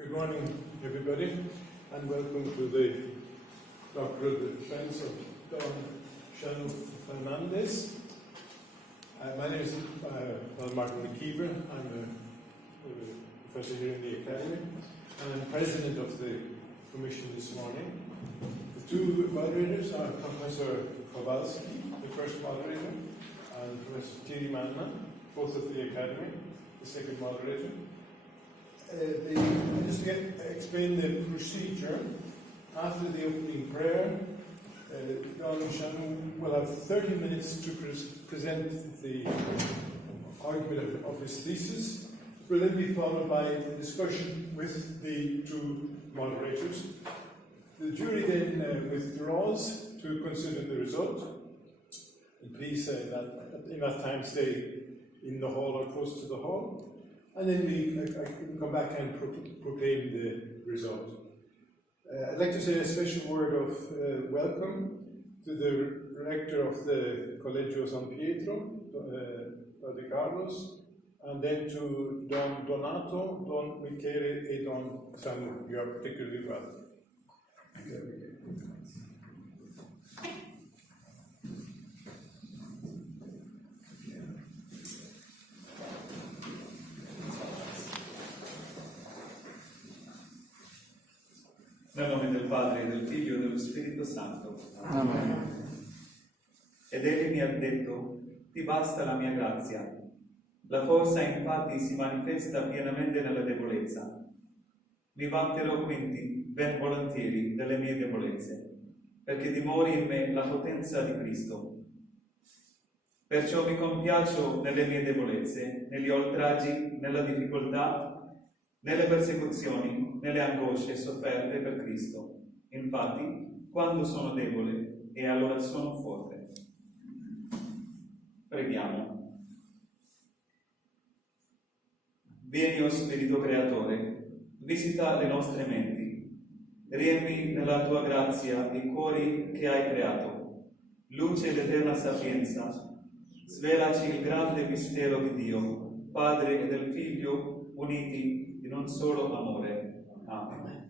Good morning, everybody, and welcome to the doctoral defense of Don Shanu Fernandez. My name is Martin McKeever. I'm a professor here in the Academy, and I'm president of the commission this morning. The two moderators are Professor Kowalski, the first moderator, and Professor Thierry Manna, both of the Academy, the second moderator. Just to explain the procedure, after the opening prayer, Don Shanu will have 30 minutes to present the argument of his thesis. It will then be followed by a discussion with the two moderators. The jury then withdraws to consider the result. And please, in that time, stay in the hall or close to the hall. And then we can come back and proclaim the result. I'd like to say a special word of welcome to the rector of the Collegio San Pietro, Padre Carlos, and then to Don Donato, Don Michele, and Don Shanu. You are particularly welcome. Nel nome del Padre, del Figlio e dello Spirito Santo. Amen. Ed egli mi ha detto, ti basta la mia grazia. La forza infatti si manifesta pienamente nella debolezza. Mi vanterò quindi ben volentieri delle mie debolezze, perché dimori in me la potenza di Cristo. Perciò mi compiaccio nelle mie debolezze, negli oltraggi, nella difficoltà, nelle persecuzioni, nelle angosce sofferte per Cristo. Infatti, quando sono debole, e allora sono forte. Preghiamo. Vieni, o Spirito Creatore, visita le nostre menti, riempi nella tua grazia i cuori che hai creato, luce d'eterna sapienza, svelaci il grande mistero di Dio, Padre e del Figlio, uniti in un solo amore. Amen.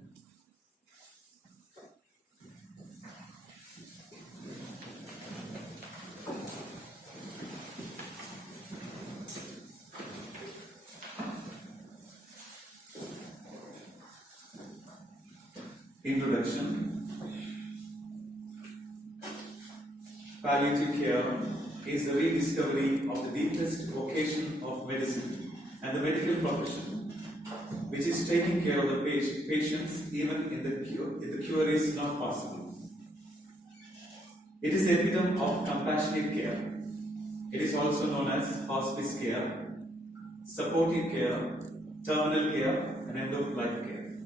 Introduction. Palliative care is the rediscovery of the deepest vocation of medicine and the medical profession, which is taking care of the patients even if the cure is not possible. It is the epitome of compassionate care. It is also known as hospice care, supportive care, terminal care, and end-of-life care.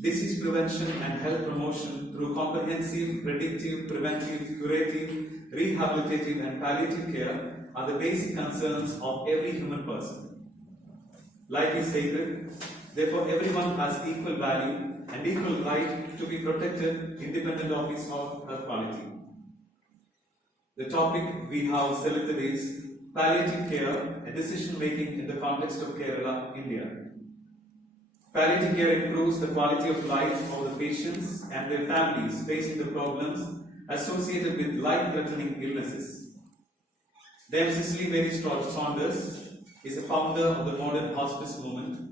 This is prevention and health promotion through comprehensive, predictive, preventive, curative, rehabilitative, and palliative care are the basic concerns of every human person. Life is sacred, therefore everyone has equal value and equal right to be protected independent of his or her quality. The topic we have selected is palliative care and decision making in the context of Kerala, India. Palliative care improves the quality of life of the patients and their families facing the problems associated with life-threatening illnesses. Dame Cicely Mary Saunders is the founder of the modern hospice movement.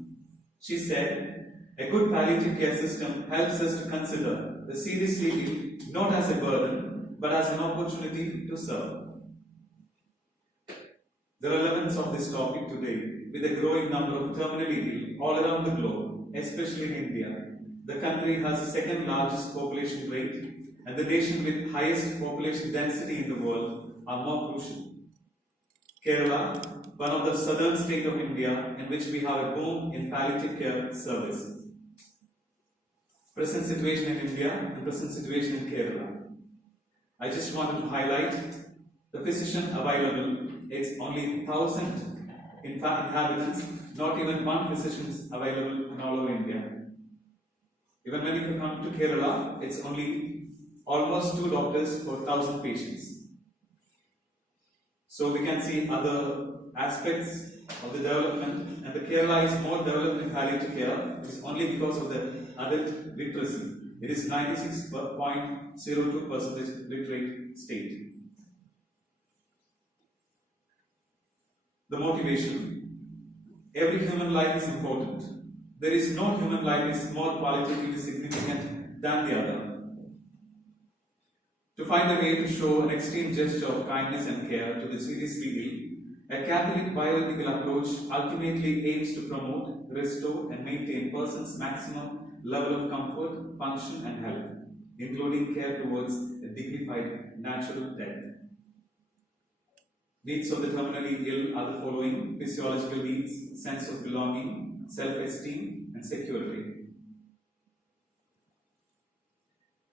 She said, a good palliative care system helps us to consider the seriously ill not as a burden, but as an opportunity to serve. The relevance of this topic today, with a growing number of terminally ill all around the globe, especially in India, the country has the second largest population rate and the nation with highest population density in the world, are more crucial. Kerala, one of the southern states of India, in which we have a boom in palliative care service. Present situation in India and present situation in Kerala. I just wanted to highlight the physician available. It's only 1,000 inhabitants, not even one physician is available in all over India. Even when you come to Kerala, it's only almost 2 doctors for 1,000 patients. So we can see other aspects of the development, and the Kerala is more developed in palliative care is only because of the adult literacy. It is 96.02% literate state. The motivation. Every human life is important. There is no human life is more qualitatively significant than the other. To find a way to show an extreme gesture of kindness and care to the seriously ill, a Catholic bioethical approach ultimately aims to promote, restore, and maintain persons' maximum level of comfort, function, and health, including care towards a dignified natural death. Needs of the terminally ill are the following: physiological needs, sense of belonging, self-esteem, and security.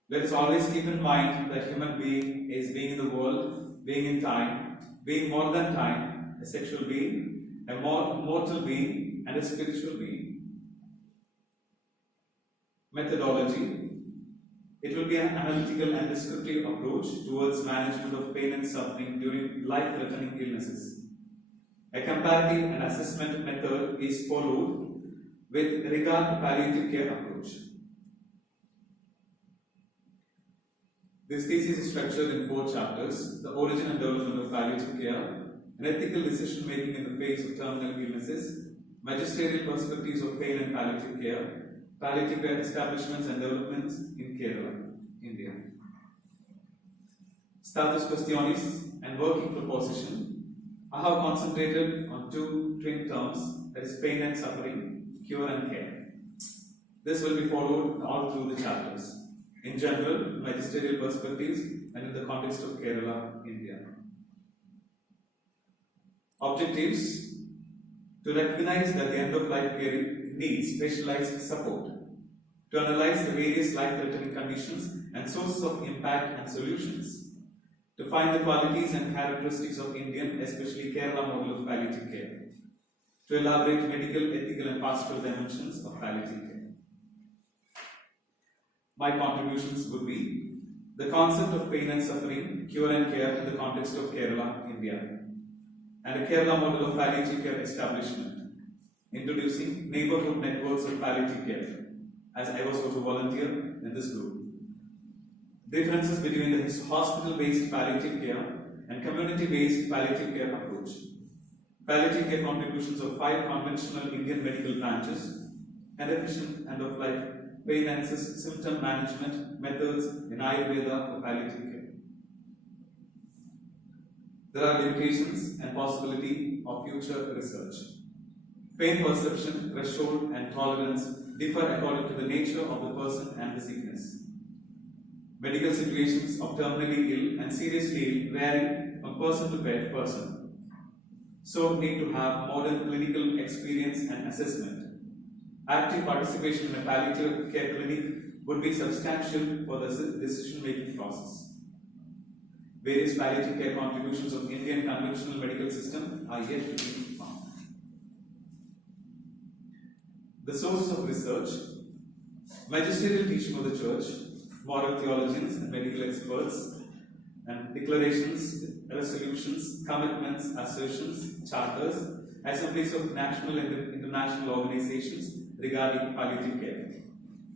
Let us always keep in mind that human being is being in the world, being in time, being more than time, a sexual being, a mortal being, and a spiritual being. Methodology. It will be an analytical and descriptive approach towards management of pain and suffering during life-threatening illnesses. A comparative and assessment method is followed with regard to palliative care approach. This thesis is structured in 4 chapters: the origin and development of palliative care, an ethical decision making in the face of terminal illnesses, magisterial perspectives of pain and palliative care establishments and developments in Kerala, India. Status questionis and working proposition. I have concentrated on 2 twin terms, that is pain and suffering, cure and care. This will be followed all through the chapters. In general, magisterial perspectives, and in the context of Kerala, India. Objectives: to recognize that the end-of-life care needs specialized support, to analyze the various life-threatening conditions and sources of impact and solutions, to find the qualities and characteristics of Indian, especially Kerala model of palliative care, to elaborate medical, ethical, and pastoral dimensions of palliative care. My contributions would be the concept of pain and suffering, cure and care in the context of Kerala, India, and a Kerala model of palliative care establishment, introducing neighborhood networks of palliative care, as I was also volunteer in this group. Differences between the hospital-based palliative care and community-based palliative care approach. Palliative care contributions of 5 conventional Indian medical branches, and efficient end-of-life pain and symptom management methods in Ayurveda for palliative care. There are limitations and possibility of future research. Pain perception, threshold, and tolerance differ according to the nature of the person and the sickness. Medical situations of terminally ill and seriously ill vary from person to person. So need to have modern clinical experience and assessment. Active participation in a palliative care clinic would be substantial for the decision-making process. Various palliative care contributions of Indian conventional medical system are yet to be found. The sources of research: magisterial teaching of the Church, moral theologians and medical experts, and declarations, resolutions, commitments, assertions, charters, assemblies of national and international organizations regarding palliative care.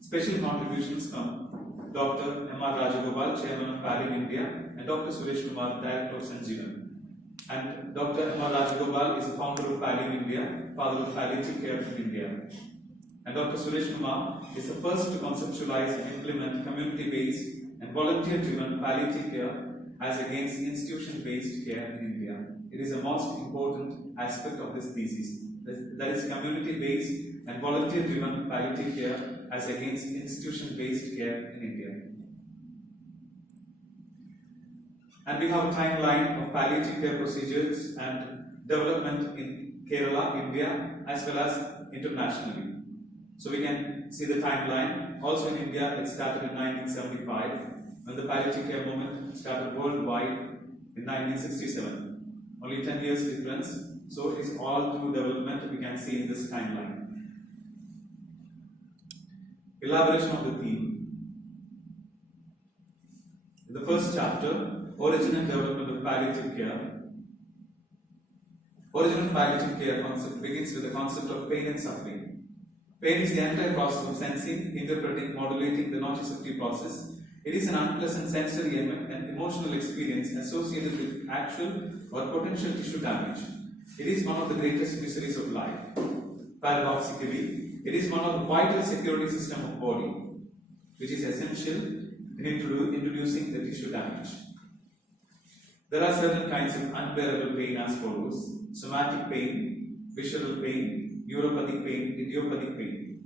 Special contributions from Dr. M.R. Rajagopal, Chairman of Pallium India, and Dr. Suresh Kumar, Director of Sanjeevan. And Dr. M.R. Rajagopal is the founder of Pallium India, father of palliative care in India. And Dr. Suresh Kumar is the first to conceptualize and implement community-based and volunteer-driven palliative care as against institution-based care in India. It is a most important aspect of this thesis. That is community-based and volunteer-driven palliative care as against institution-based care in India. And we have a timeline of palliative care procedures and development in Kerala, India, as well as internationally. So we can see the timeline. Also in India, it started in 1975, when the palliative care movement started worldwide in 1967. Only 10 years difference. So it is all through development we can see in this timeline. Elaboration of the theme. In the first chapter, origin and development of palliative care, Origin of palliative care concept begins with the concept of pain and suffering. Pain is the entire process of sensing, interpreting, modulating the nociceptive process. It is an unpleasant sensory and emotional experience associated with actual or potential tissue damage. It is one of the greatest miseries of life. Paradoxically, it is one of the vital security system of body, which is essential in introducing the tissue damage. There are certain kinds of unbearable pain as follows: somatic pain, visceral pain, neuropathic pain, idiopathic pain.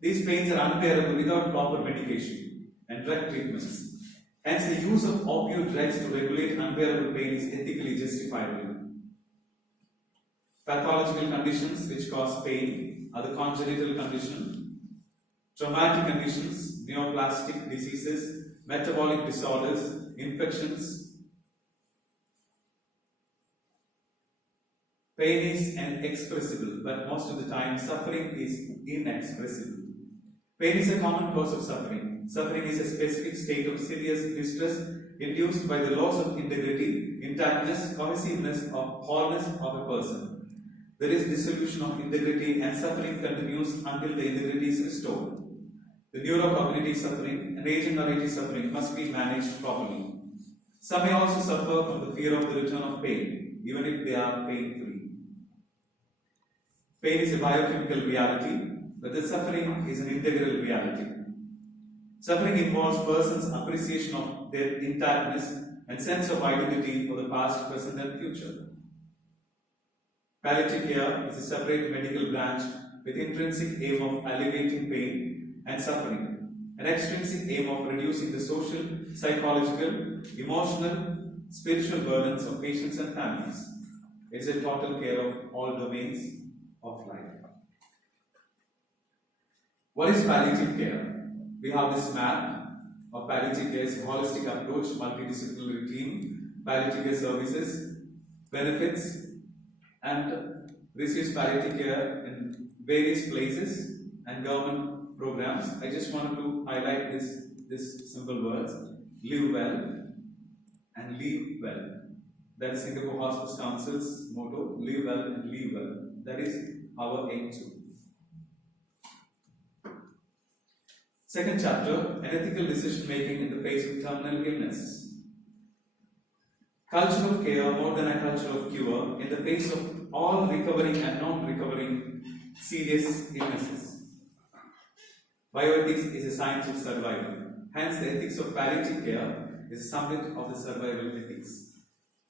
These pains are unbearable without proper medication and drug treatments. Hence, the use of opioid drugs to regulate unbearable pain is ethically justifiable. Pathological conditions which cause pain are the congenital condition, traumatic conditions, neoplastic diseases, metabolic disorders, infections. Pain is inexpressible, but most of the time suffering is inexpressible. Pain is a common cause of suffering. Suffering is a specific state of serious distress induced by the loss of integrity, intactness, cohesiveness, or wholeness of a person. There is dissolution of integrity and suffering continues until the integrity is restored. The neurocognitive suffering and age-narrative suffering must be managed properly. Some may also suffer from the fear of the return of pain, even if they are pain-free. Pain is a biochemical reality, but the suffering is an integral reality. Suffering involves persons' appreciation of their intactness and sense of identity for the past, present, and future. Palliative care is a separate medical branch with intrinsic aim of alleviating pain and suffering, an extrinsic aim of reducing the social, psychological, emotional, spiritual burdens of patients and families. It is a total care of all domains of life. What is palliative care? We have this map of palliative care as a holistic approach, multidisciplinary team, palliative care services, benefits, and receives palliative care in various places and government programs. I just wanted to highlight this simple words: live well and leave well. That is Singapore Hospice Council's motto: live well and leave well. That is our aim too. Second chapter, unethical decision making in the face of terminal illness. Culture of care more than a culture of cure in the face of all recovering and non-recovering serious illnesses. Bioethics is a science of survival. Hence, the ethics of palliative care is a summit of the survival ethics.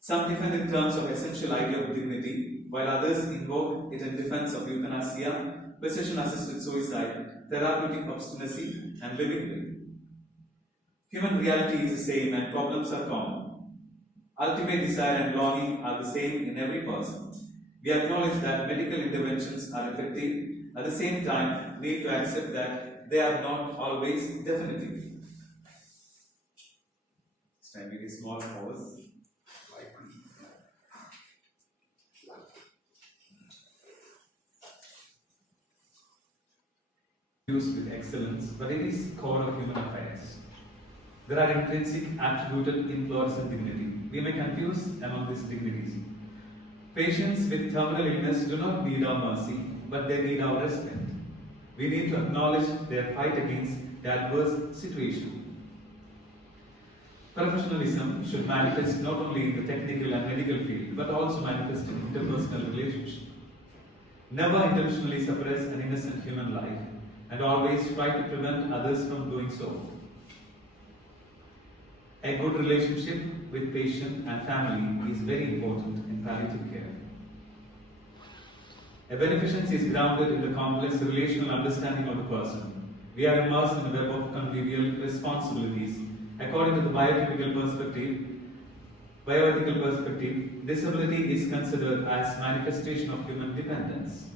Some defend in terms of essential idea of dignity, while others invoke it in defense of euthanasia, precision-assisted suicide, therapeutic obstinacy, and living will. Human reality is the same and problems are common. Ultimate desire and longing are the same in every person. We acknowledge that medical interventions are effective, at the same time need to accept that they are not always definitive. This time we take a small pause. Used with excellence, but it is core of human affairs. There are intrinsic attributed influence and dignity. We may confuse among these dignities. Patients with terminal illness do not need our mercy, but they need our respect. We need to acknowledge their fight against the adverse situation. Professionalism should manifest not only in the technical and medical field, but also manifest in interpersonal relationship. Never intentionally suppress an innocent human life, and always try to prevent others from doing so. A good relationship with patient and family is very important in palliative care. A beneficence is grounded in the complex relational understanding of the person. We are immersed in a web of convivial responsibilities. According to the bioethical perspective, disability is considered as manifestation of human dependence.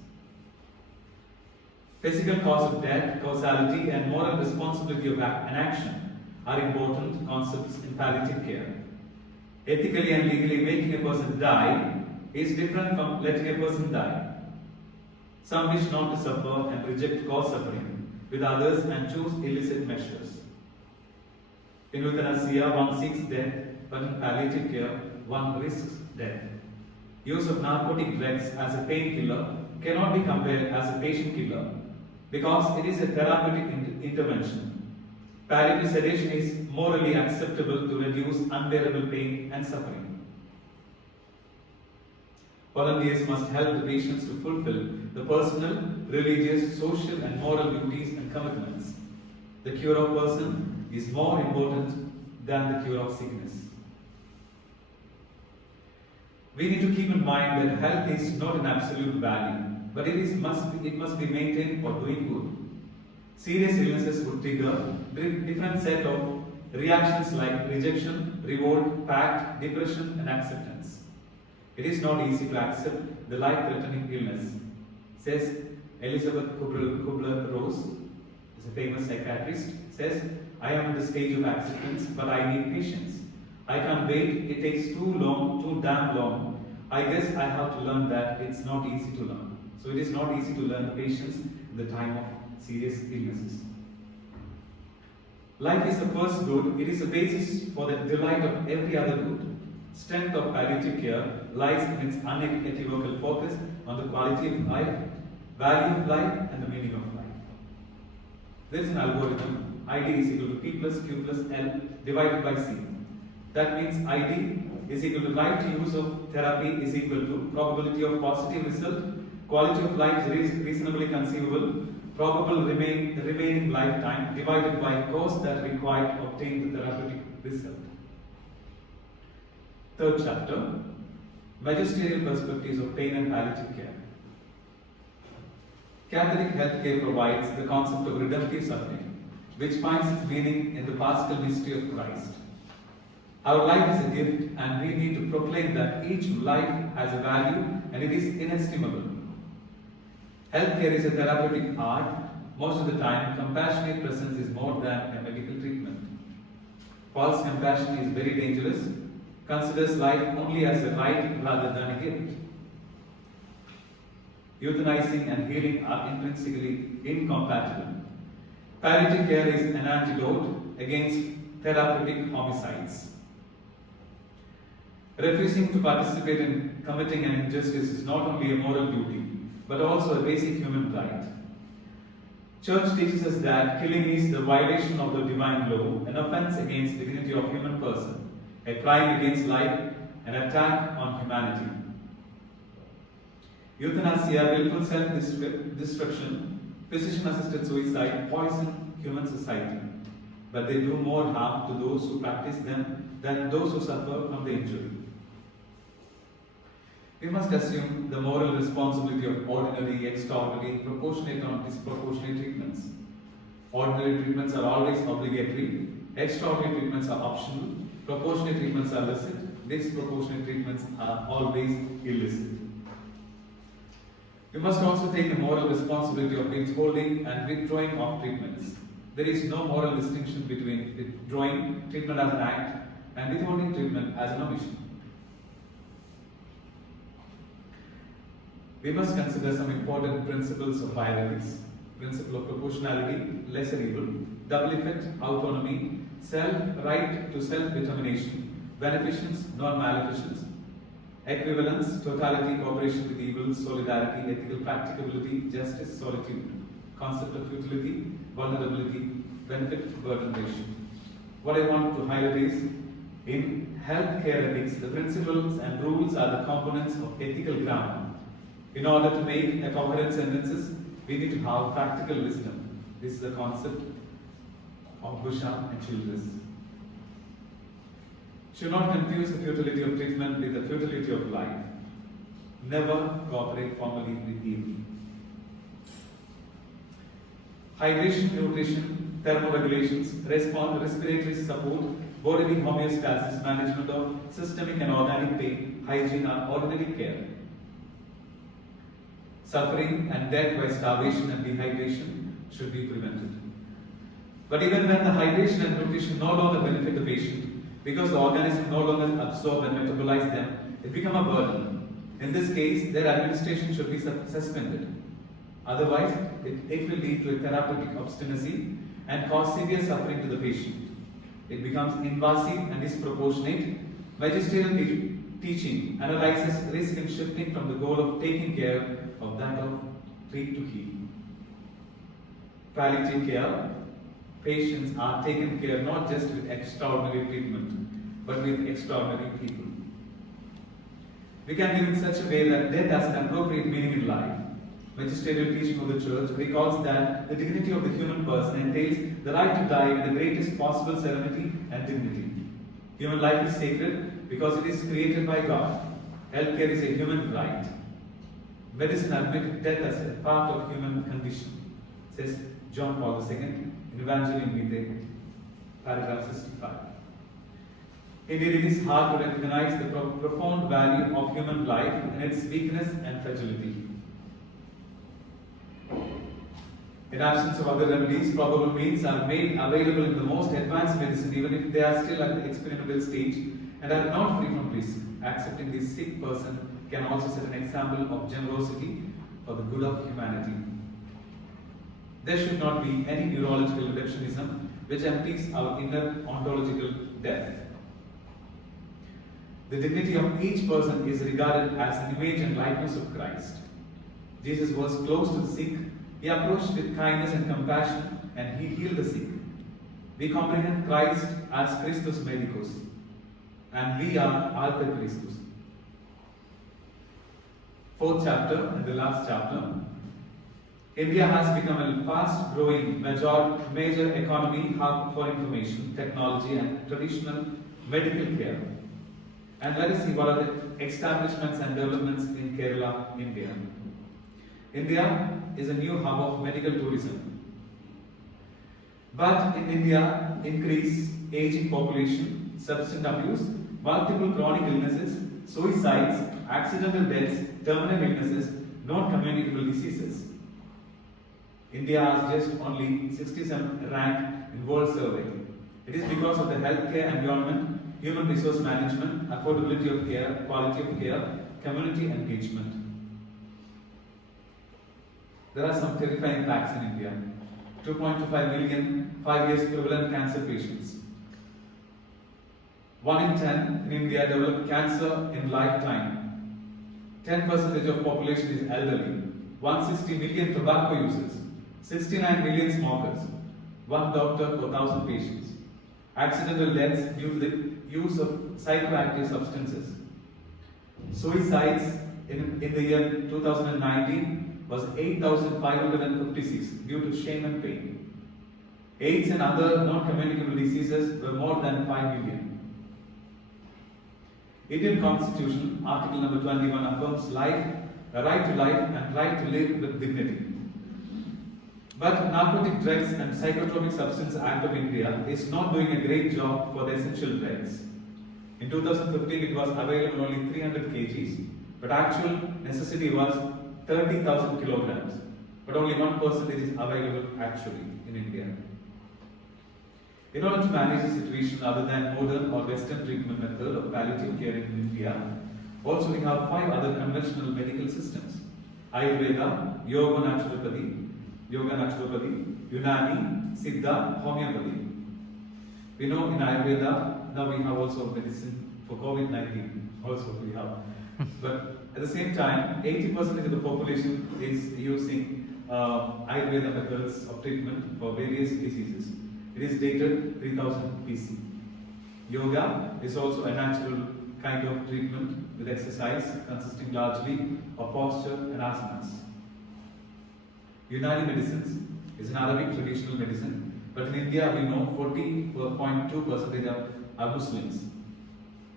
Physical cause of death, causality, and moral responsibility of an action are important concepts in palliative care. Ethically and legally making a person die is different from letting a person die. Some wish not to suffer and reject cause suffering with others and choose illicit measures. In euthanasia, one seeks death, but in palliative care, one risks death. Use of narcotic drugs as a painkiller cannot be compared as a patient killer because it is a therapeutic intervention. Palliative sedation is morally acceptable to reduce unbearable pain and suffering. Volunteers must help the patients to fulfill the personal, religious, social, and moral duties and commitments. The cure of person is more important than the cure of sickness. We need to keep in mind that health is not an absolute value, but it must be maintained for doing good. Serious illnesses would trigger different set of reactions like rejection, revolt, pact, depression, and acceptance. It is not easy to accept the life-threatening illness, says Elizabeth Kubler-Ross, is a famous psychiatrist, says, I am in the stage of acceptance, but I need patience. I can't wait, it takes too long, too damn long. I guess I have to learn that it's not easy to learn. So it is not easy to learn patience in the time of serious illnesses. Life is the first good, it is the basis for the delight of every other good. Strength of palliative care lies in its unequivocal focus on the quality of life, value of life, and the meaning of life. There is an algorithm, ID is equal to P plus Q plus L divided by C. That means ID is equal to right use of therapy is equal to probability of positive result, quality of life is reasonably conceivable, probable remaining lifetime divided by cost that required to obtain the therapeutic result. Third chapter, magisterial perspectives of pain and palliative care. Catholic healthcare provides the concept of redemptive suffering, which finds its meaning in the paschal mystery of Christ. Our life is a gift, and we need to proclaim that each life has a value and it is inestimable. Healthcare is a therapeutic art. Most of the time, compassionate presence is more than a medical treatment. False compassion is very dangerous, considers life only as a right rather than a gift. Euthanizing and healing are intrinsically incompatible. Palliative care is an antidote against therapeutic homicides. Refusing to participate in committing an injustice is not only a moral duty, but also a basic human right. Church teaches us that killing is the violation of the divine law, an offense against the dignity of human person, a crime against life, an attack on humanity. Euthanasia, willful self-destruction, physician-assisted suicide poison human society, but they do more harm to those who practice them than those who suffer from the injury. We must assume the moral responsibility of ordinary, extraordinary, proportionate or disproportionate treatments. Ordinary treatments are always obligatory, extraordinary treatments are optional, proportionate treatments are licit, disproportionate treatments are always illicit. We must also take the moral responsibility of withholding and withdrawing of treatments. There is no moral distinction between withdrawing treatment as an act and withholding treatment as an omission. We must consider some important principles of bioethics: principle of proportionality, lesser evil, double effect, autonomy, right to self-determination, beneficence, non-maleficence, equivalence, totality, cooperation with evil, solidarity, ethical practicability, justice, solitude, concept of utility, vulnerability, benefit, burden ratio. What I want to highlight is, in healthcare ethics, the principles and rules are the components of ethical grammar. In order to make a coherent sentences, we need to have practical wisdom. This is the concept of Busham and Childress. Should not confuse the futility of treatment with the futility of life. Never cooperate formally with evil. Hydration, nutrition, thermoregulations, respiratory support, bodily homeostasis, management of systemic and organic pain, hygiene are ordinary care. Suffering and death by starvation and dehydration should be prevented. But even when the hydration and nutrition no longer benefit the patient, because the organism no longer absorb and metabolize them, it becomes a burden. In this case, their administration should be suspended. Otherwise, it will lead to a therapeutic obstinacy and cause severe suffering to the patient. It becomes invasive and disproportionate. Magisterial teaching analyzes risk in shifting from the goal of taking care of that of treat to heal. Palliative care, patients are taken care not just with extraordinary treatment, but with extraordinary people. We can live in such a way that death has an appropriate meaning in life. Magisterial teaching of the Church recalls that the dignity of the human person entails the right to die with the greatest possible serenity and dignity. Human life is sacred because it is created by God. Healthcare is a human right. Medicine admits death as a part of human condition, says John Paul II in Evangelium Vitae, paragraph 65. Indeed, it is hard to recognize the profound value of human life and its weakness and fragility. In absence of other remedies, probable means are made available in the most advanced medicine, even if they are still at the experimental stage and are not free from risk. Accepting this sick person can also set an example of generosity for the good of humanity. There should not be any neurological reductionism which empties our inner ontological depth. The dignity of each person is regarded as an image and likeness of Christ. Jesus was close to the sick. He approached with kindness and compassion, and he healed the sick. We comprehend Christ as Christus Medicus, and we are Alter Christus. Fourth chapter and the last chapter. India has become a fast-growing major economy hub for information, technology, and traditional medical care. And let us see what are the establishments and developments in Kerala, India. India is a new hub of medical tourism. But in India, increase aging population, substance abuse, multiple chronic illnesses, suicides, accidental deaths, terminal illnesses, non-communicable diseases. India has just only 67th rank in World Survey. It is because of the healthcare environment, human resource management, affordability of care, quality of care, community engagement. There are some terrifying facts in India. 2.25 million 5 years prevalent cancer patients. 1 in 10 in India develop cancer in lifetime. 10% of population is elderly. 160 million tobacco users. 69 million smokers. 1 doctor per 1,000 patients. Accidental deaths due to the use of psychoactive substances. Suicides in the year 2019 was 8,556 due to shame and pain. AIDS and other non-communicable diseases were more than 5 million. Indian Constitution, Article number 21 affirms life, a right to life and right to live with dignity. But Narcotic Drugs and Psychotropic Substance Act of India is not doing a great job for the essential drugs. In 2015, it was available only 300 kgs, but actual necessity was 30,000 kilograms. But only 1% is available actually in India. In order to manage the situation other than modern or Western treatment method of palliative care in India, also we have 5 other conventional medical systems: Ayurveda, Yoga Naturopathy, Unani, Siddha, Homeopathy. We know in Ayurveda, now we have also medicine for COVID-19, also we have. But at the same time, 80% of the population is using Ayurveda methods of treatment for various diseases. It is dated 3000 BC. Yoga is also a natural kind of treatment with exercise consisting largely of posture and asanas. Unani medicines is an Arabic traditional medicine, but in India we know 40.2% are Muslims.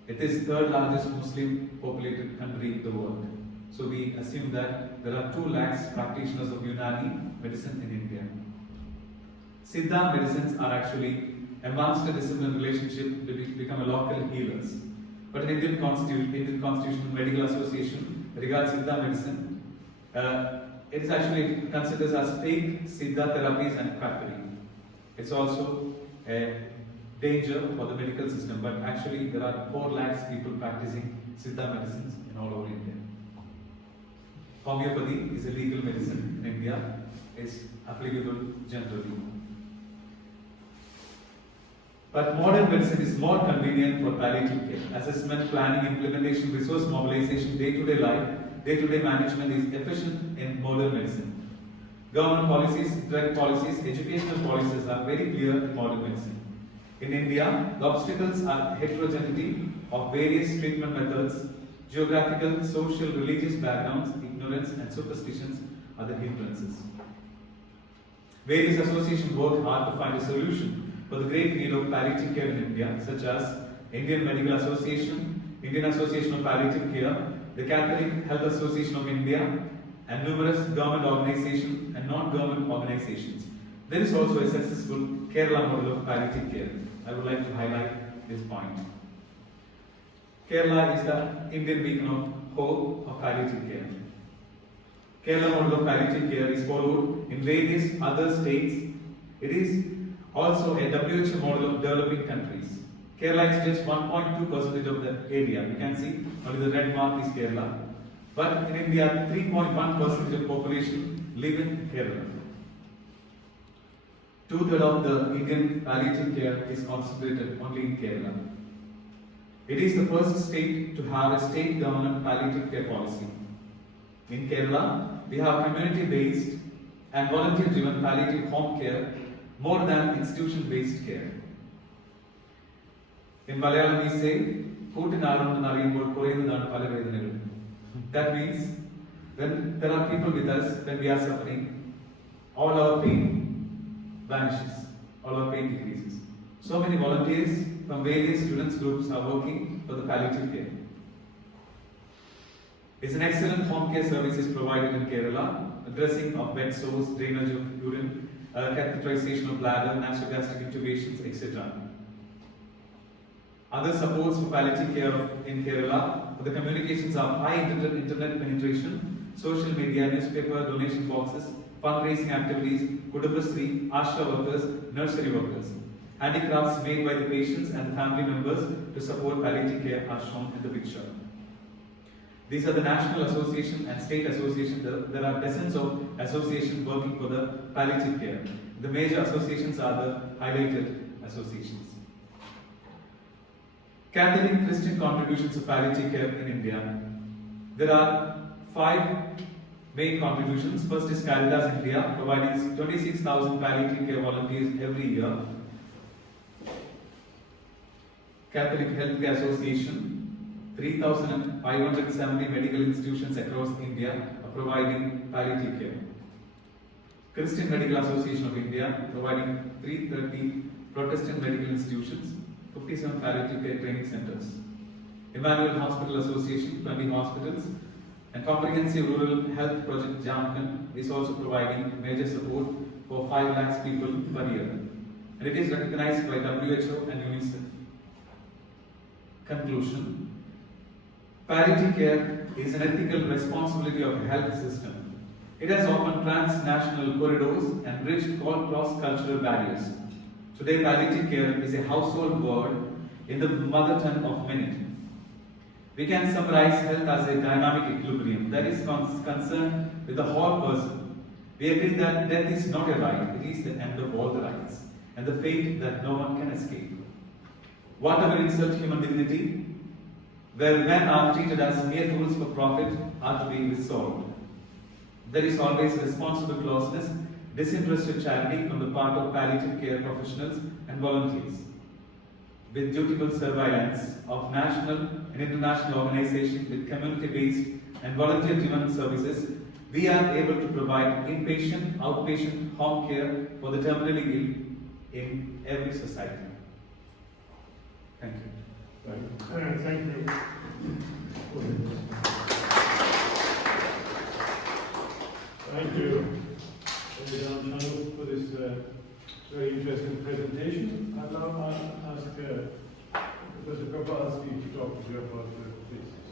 It is the third largest Muslim populated country in the world. So we assume that there are 2 lakhs practitioners of Unani medicine in India. Siddha medicines are actually a master-discipline relationship to become a local healers. But in Indian Constitution, Medical Association regards Siddha medicine. It is actually considered as fake Siddha therapies and quackery. It's also a danger for the medical system, but actually there are 4 lakhs people practicing Siddha medicines in all over India. Homeopathy is a legal medicine in India. It's applicable generally. But modern medicine is more convenient for palliative care. Assessment, planning, implementation, resource mobilization, day-to-day life, day-to-day management is efficient in modern medicine. Government policies, drug policies, educational policies are very clear in modern medicine. In India, the obstacles are heterogeneity of various treatment methods, geographical, social, religious backgrounds, ignorance and superstitions are the hindrances. Various associations work hard to find a solution for the great need of palliative care in India, such as Indian Medical Association, Indian Association of Palliative Care, the Catholic Health Association of India, and numerous government organizations and non-government organizations. There is also a successful Kerala model of palliative care. I would like to highlight this point. Kerala is the Indian beacon of hope of palliative care. Kerala model of palliative care is followed in various other states. It is also a WHO model of developing countries. Kerala is just 1.2% of the area. You can see only the red mark is Kerala. But in India, 3.1% of population live in Kerala. 2/3 of the Indian palliative care is concentrated only in Kerala. It is the first state to have a state government palliative care policy. In Kerala, we have community-based and volunteer-driven palliative home care more than institution-based care. In Malayalam, we say, that means when there are people with us, when we are suffering, all our pain vanishes, all our pain decreases. So many volunteers from various students groups are working for the palliative care. It's an excellent home care services provided in Kerala, dressing of bed sores, drainage of urine, catheterization of bladder, nasogastric intubations, etc. Other supports for palliative care in Kerala, the communications are high internet penetration, social media, newspaper, donation boxes, fundraising activities, Kudumbasri, ASHA workers, nursery workers. Handicrafts made by the patients and family members to support palliative care are shown in the picture. These are the national association and state association. There are dozens of associations working for the palliative care. The major associations are the highlighted associations. Catholic Christian contributions to palliative care in India. There are 5 main contributions. First is Caritas India, providing 26,000 palliative care volunteers every year. Catholic Healthcare Association, 3,570 medical institutions across India are providing palliative care. Christian Medical Association of India, providing 330 Protestant medical institutions, 57 palliative care training centers. Emmanuel Hospital Association, 20 hospitals, and Comprehensive Rural Health Project Jharkhand is also providing major support for 5 lakhs people per year. And it is recognized by WHO and UNICEF. Conclusion. Palliative care is an ethical responsibility of the health system. It has opened transnational corridors and bridged cross-cultural barriers. Today, palliative care is a household word in the mother tongue of many. We can summarize health as a dynamic equilibrium that is concerned with the whole person. We agree that death is not a right, it is the end of all the rights, and the fate that no one can escape. Whatever insult human dignity, where men are treated as mere tools for profit, are to be resolved. There is always responsible closeness, disinterested charity from the part of palliative care professionals and volunteers. With dutiful surveillance of national and international organizations with community-based and volunteer-driven services, we are able to provide inpatient, outpatient home care for the terminally ill in every society. Thank you. Thank you. Thank you, Shanu, for this very interesting presentation. I'll now ask Professor Kowalski to talk to you about the thesis.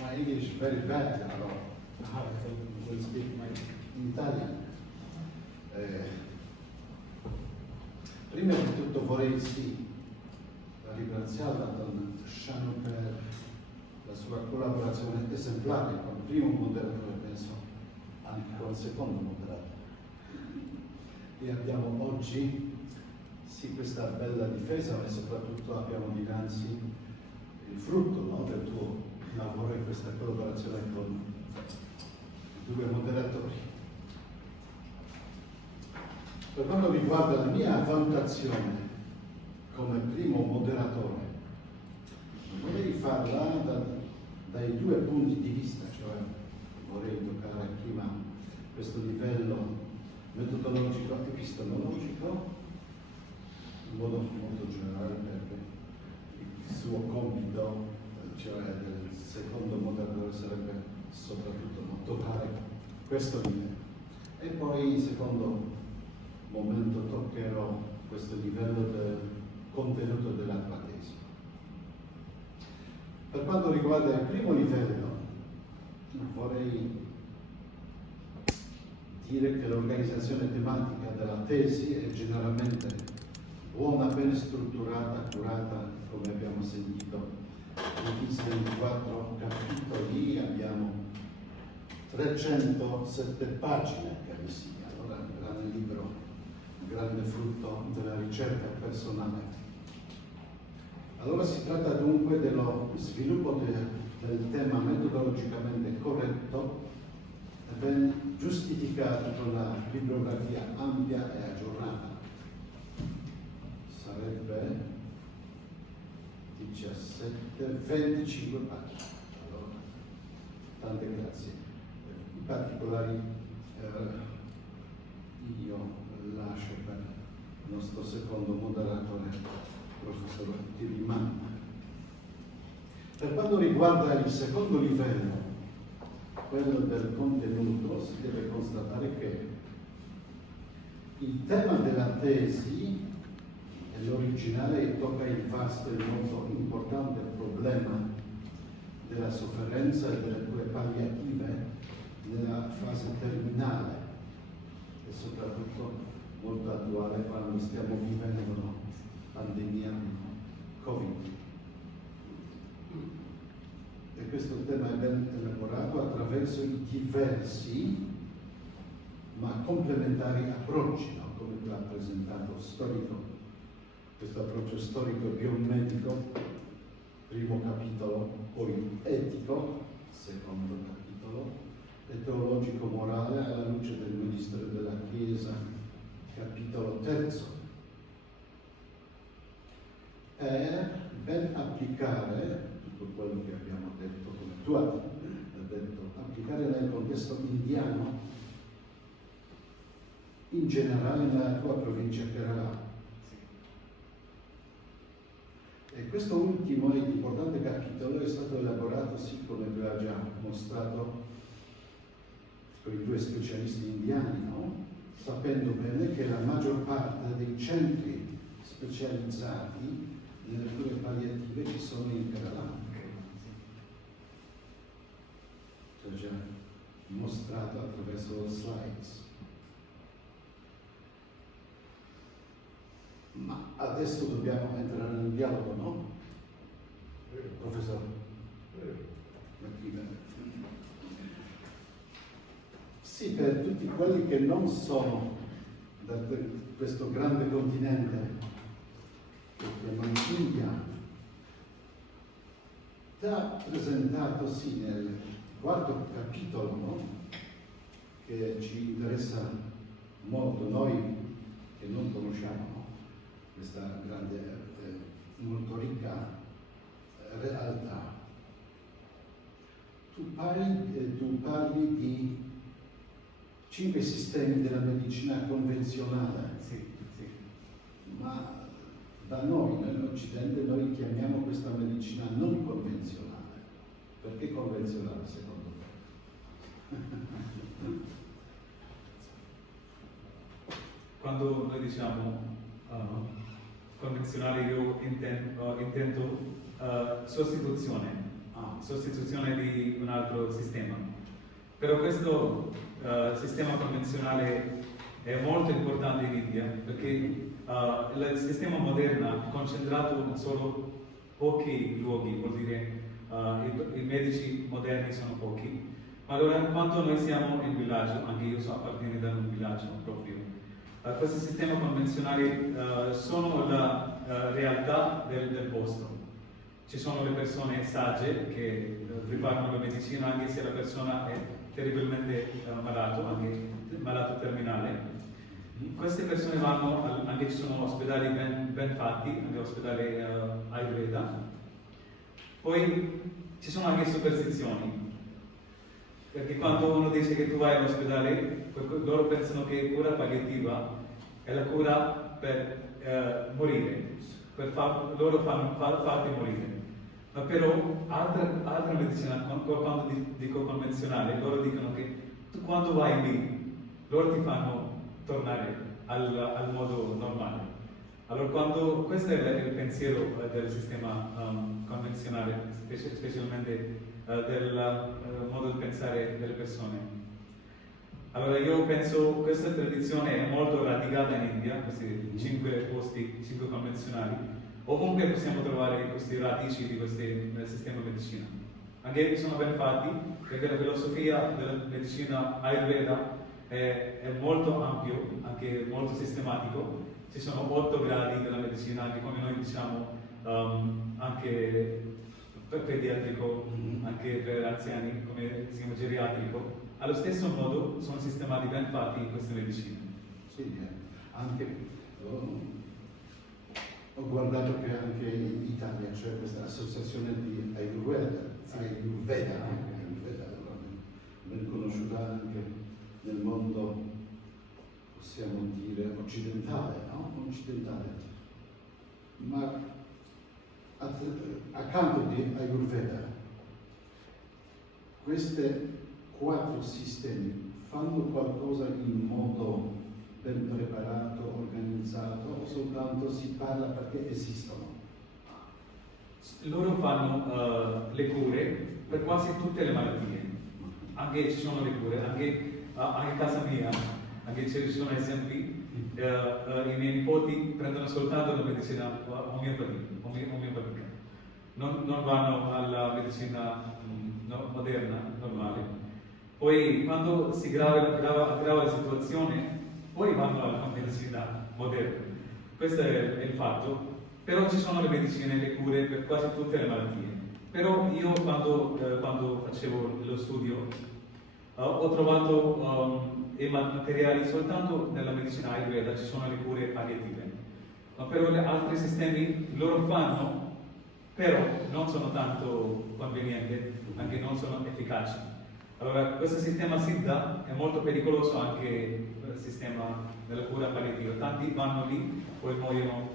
My English is very bad, I will speak in Italian. Prima di tutto vorrei ringraziare Don Shanu per la sua collaborazione esemplare con il primo moderatore, penso anche con il secondo moderatore. E abbiamo oggi sì, questa bella difesa, ma soprattutto abbiamo dinanzi il frutto, no, del tuo lavoro in questa collaborazione con i due moderatori. Per quanto riguarda la mia valutazione come primo moderatore, vorrei farla dai due punti di vista, cioè vorrei toccare prima questo livello metodologico epistemologico in modo molto generale, perché il suo compito, cioè del secondo moderatore, sarebbe soprattutto toccare questo livello, e poi in secondo momento toccherò questo livello del contenuto della tua tesi. Per quanto riguarda il primo livello, vorrei dire che l'organizzazione tematica della tesi è generalmente buona, ben strutturata, accurata, come abbiamo sentito. Divisa in 4 capitoli, abbiamo 307 pagine per sia, allora un grande libro, un grande frutto della ricerca personale. Allora si tratta dunque dello sviluppo del tema metodologicamente corretto e ben giustificato con la bibliografia ampia e aggiornata. Sarebbe 25 pagine. Allora, tante grazie. In particolare io lascio per il nostro secondo moderatore, professor Tiriman. Per quanto riguarda il secondo livello, quello del contenuto, si deve constatare che il tema della tesi è l'originale e tocca il vasto e molto importante problema della sofferenza e delle cure palliative nella fase terminale, e soprattutto molto attuale quando stiamo vivendo una pandemia Covid. E questo tema è ben elaborato attraverso i diversi ma complementari approcci, no? Come l'ha presentato storico, questo approccio storico biomedico, primo capitolo, poi etico, secondo capitolo, e teologico morale alla luce del Ministero della Chiesa, capitolo terzo. Per ben applicare tutto quello che abbiamo detto, come tu hai detto, applicare nel contesto indiano, in generale nella tua provincia Kerala. E questo ultimo ed importante capitolo è stato elaborato, sì, come vi ha già mostrato, con i due specialisti indiani, no? Sapendo bene che la maggior parte dei centri specializzati nelle cure palliative ci sono in Kerala. Ci ho già mostrato attraverso le slides. Ma adesso dobbiamo entrare nel dialogo, no? Professore? Sì, per tutti quelli che non sono da questo grande continente che chiamiamo India, ti ha presentato, sì, nel quarto capitolo, no? Che ci interessa molto, noi che non conosciamo, no? Questa grande, molto ricca realtà. Tu parli di 5 sistemi della medicina convenzionale, Sì, sì. ma da noi, nell'Occidente, noi chiamiamo questa medicina non convenzionale. Perché convenzionale secondo te? Quando noi diciamo convenzionale, io intendo sostituzione di un altro sistema. Però questo sistema convenzionale è molto importante in India, perché il sistema moderno è concentrato in solo pochi luoghi, vuol dire i medici moderni sono pochi. Ma allora, quando noi siamo in villaggio, anche io appartengo da un villaggio proprio, Questi sistemi convenzionali sono la realtà del posto. Ci sono le persone sagge che preparano la medicina anche se la persona è terribilmente malato terminale. Queste persone vanno, anche ci sono ospedali ben fatti, anche ospedali Ayurveda. Poi ci sono anche superstizioni, perché quando uno dice che tu vai all'ospedale, loro pensano che cura palliativa è la cura per morire, loro fanno farti morire. Ma però altra medicina, quando dico convenzionale, loro dicono che tu quando vai lì, loro ti fanno tornare al modo normale. Allora, questo è il pensiero del sistema convenzionale, specialmente del modo di pensare delle persone. Allora, io penso che questa tradizione è molto radicata in India, questi 5 convenzionali. Ovunque possiamo trovare queste radici di questi sistemi di medicina. Anche sono ben fatti, perché la filosofia della medicina Ayurveda è molto ampio, anche molto sistematico. Ci sono 8 gradi della medicina, anche come noi diciamo, anche per pediatrico, anche per anziani, come si chiama geriatrico. Allo stesso modo sono sistemati ben fatti in queste medicine. Sì, anche ho guardato che anche in Italia c'è questa associazione di Ayurveda, Ayurveda, ben conosciuta anche nel mondo, possiamo dire, occidentale, no? Occidentale. Ma accanto di Ayurveda, questi 4 sistemi fanno qualcosa in modo ben preparato, organizzato, o soltanto si parla perché esistono? Loro fanno le cure per quasi tutte le malattie. Anche ci sono le cure, anche a casa mia, anche ci sono esempi, i miei nipoti prendono soltanto la medicina omeopatica, non vanno alla medicina moderna, normale. Poi quando si grava la situazione, poi vanno alla medicina moderna. Questo è il fatto. Però ci sono le medicine, le cure per quasi tutte le malattie. Però io quando facevo lo studio ho trovato i materiali soltanto nella medicina Ayurveda, ci sono le cure palliative. Ma però gli altri sistemi loro fanno, però non sono tanto convenienti, anche non sono efficaci. Allora, questo sistema Siddha è molto pericoloso anche il sistema della cura palliativa. Tanti vanno lì, poi muoiono.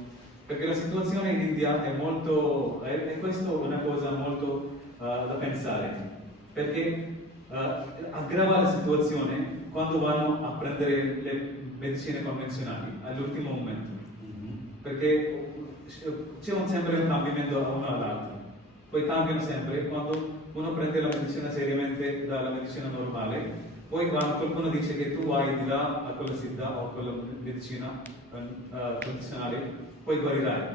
Perché la situazione in India è molto, è questo una cosa molto da pensare. Perché aggrava la situazione quando vanno a prendere le medicine convenzionali all'ultimo momento. Perché c'è sempre un cambiamento da uno all'altro. Poi cambiano sempre quando uno prende la medicina seriamente dalla medicina normale, poi quando qualcuno dice che tu vai di là a quella Siddha o a quella medicina tradizionale, poi guarirai.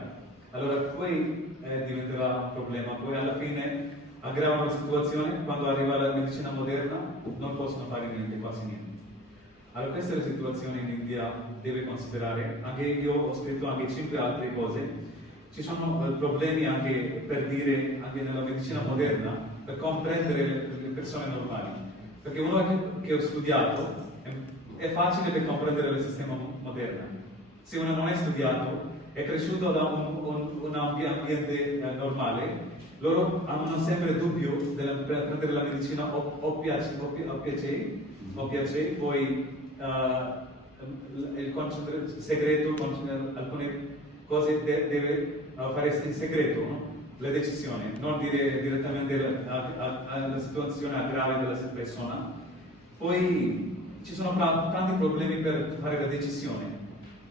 Allora poi diventerà un problema, poi alla fine aggravano la situazione, quando arriva la medicina moderna non possono fare niente, quasi niente. Allora questa è la situazione in India, deve considerare. Anche io ho scritto anche 5 altre cose. Ci sono problemi anche per dire, anche nella medicina moderna, per comprendere le persone normali. Perché uno che ho studiato è facile per comprendere il sistema moderno. Se uno non è studiato, è cresciuto da un ambiente normale, loro hanno sempre dubbio per prendere la medicina o piace, poi il segreto, alcune cose deve fare in segreto, no? Le decisioni, non dire direttamente alla situazione grave della persona. Poi ci sono tanti problemi per fare la decisione.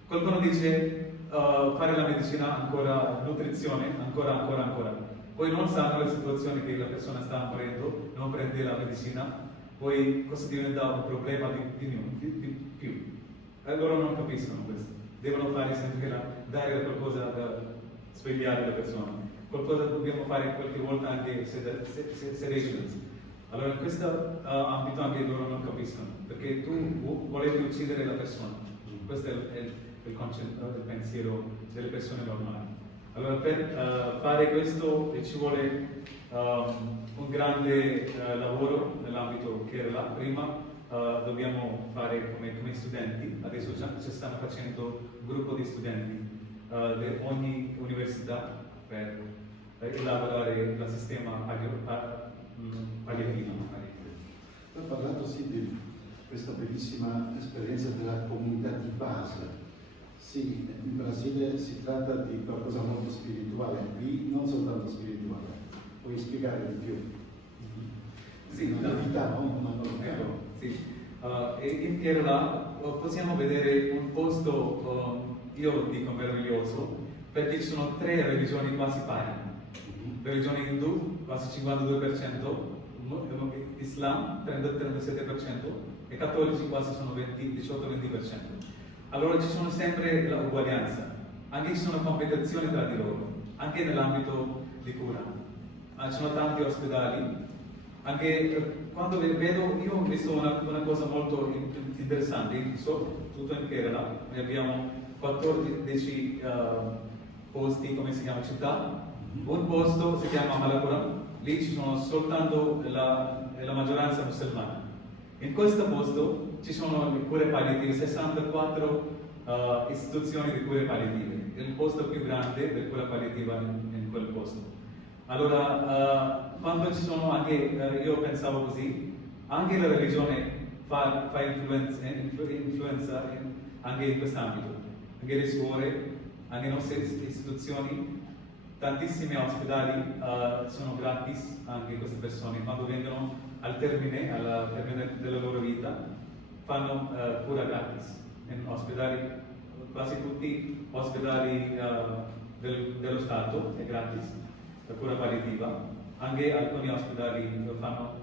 Qualcuno dice fare la medicina ancora, nutrizione, ancora. Poi non sanno la situazione che la persona sta morendo, non prende la medicina, poi cosa diventa un problema di più. E loro non capiscono questo. Devono fare sempre dare qualcosa da svegliare la persona. Qualcosa dobbiamo fare qualche volta anche sedations. Allora in questo ambito anche loro non capiscono, perché tu volevi uccidere la persona. Questo è il concetto del pensiero delle persone normali. Allora, per fare questo ci vuole un grande lavoro nell'ambito Kerala. Prima dobbiamo fare come studenti, adesso ci stanno facendo un gruppo di studenti di ogni università per elaborare il sistema palliativo. Ho parlato sì di questa bellissima esperienza della comunità di base. Sì, in Brasile si tratta di qualcosa molto spirituale, qui non soltanto spirituale. Puoi spiegare di più? Sì, una vita, no? Sì. E in Kerala possiamo vedere un posto, io dico meraviglioso, perché ci sono 3 religioni quasi pari. Religione indù, quasi 52%, Islam, 37%, e cattolici quasi sono 18-20%. Allora ci sono sempre l'uguaglianza, anche ci sono competizioni tra di loro, anche nell'ambito di cura. Ci sono tanti ospedali, anche quando vedo, io ho visto una cosa molto interessante, soprattutto in Kerala, noi abbiamo 14 posti, come si chiama, città, un posto si chiama Malappuram, lì ci sono soltanto la maggioranza musulmana. In questo posto ci sono le cure palliative, 64 istituzioni di cure palliative, è il posto più grande di cura palliativa in quel posto. Allora, quando ci sono anche, io pensavo così, anche la religione fa influenza anche in quest'ambito, anche le scuole, anche le nostre istituzioni, tantissimi ospedali sono gratis anche queste persone, quando vengono al termine della loro vita, fanno cura gratis in ospedali, quasi tutti ospedali dello Stato è gratis, la cura palliativa, anche alcuni ospedali fanno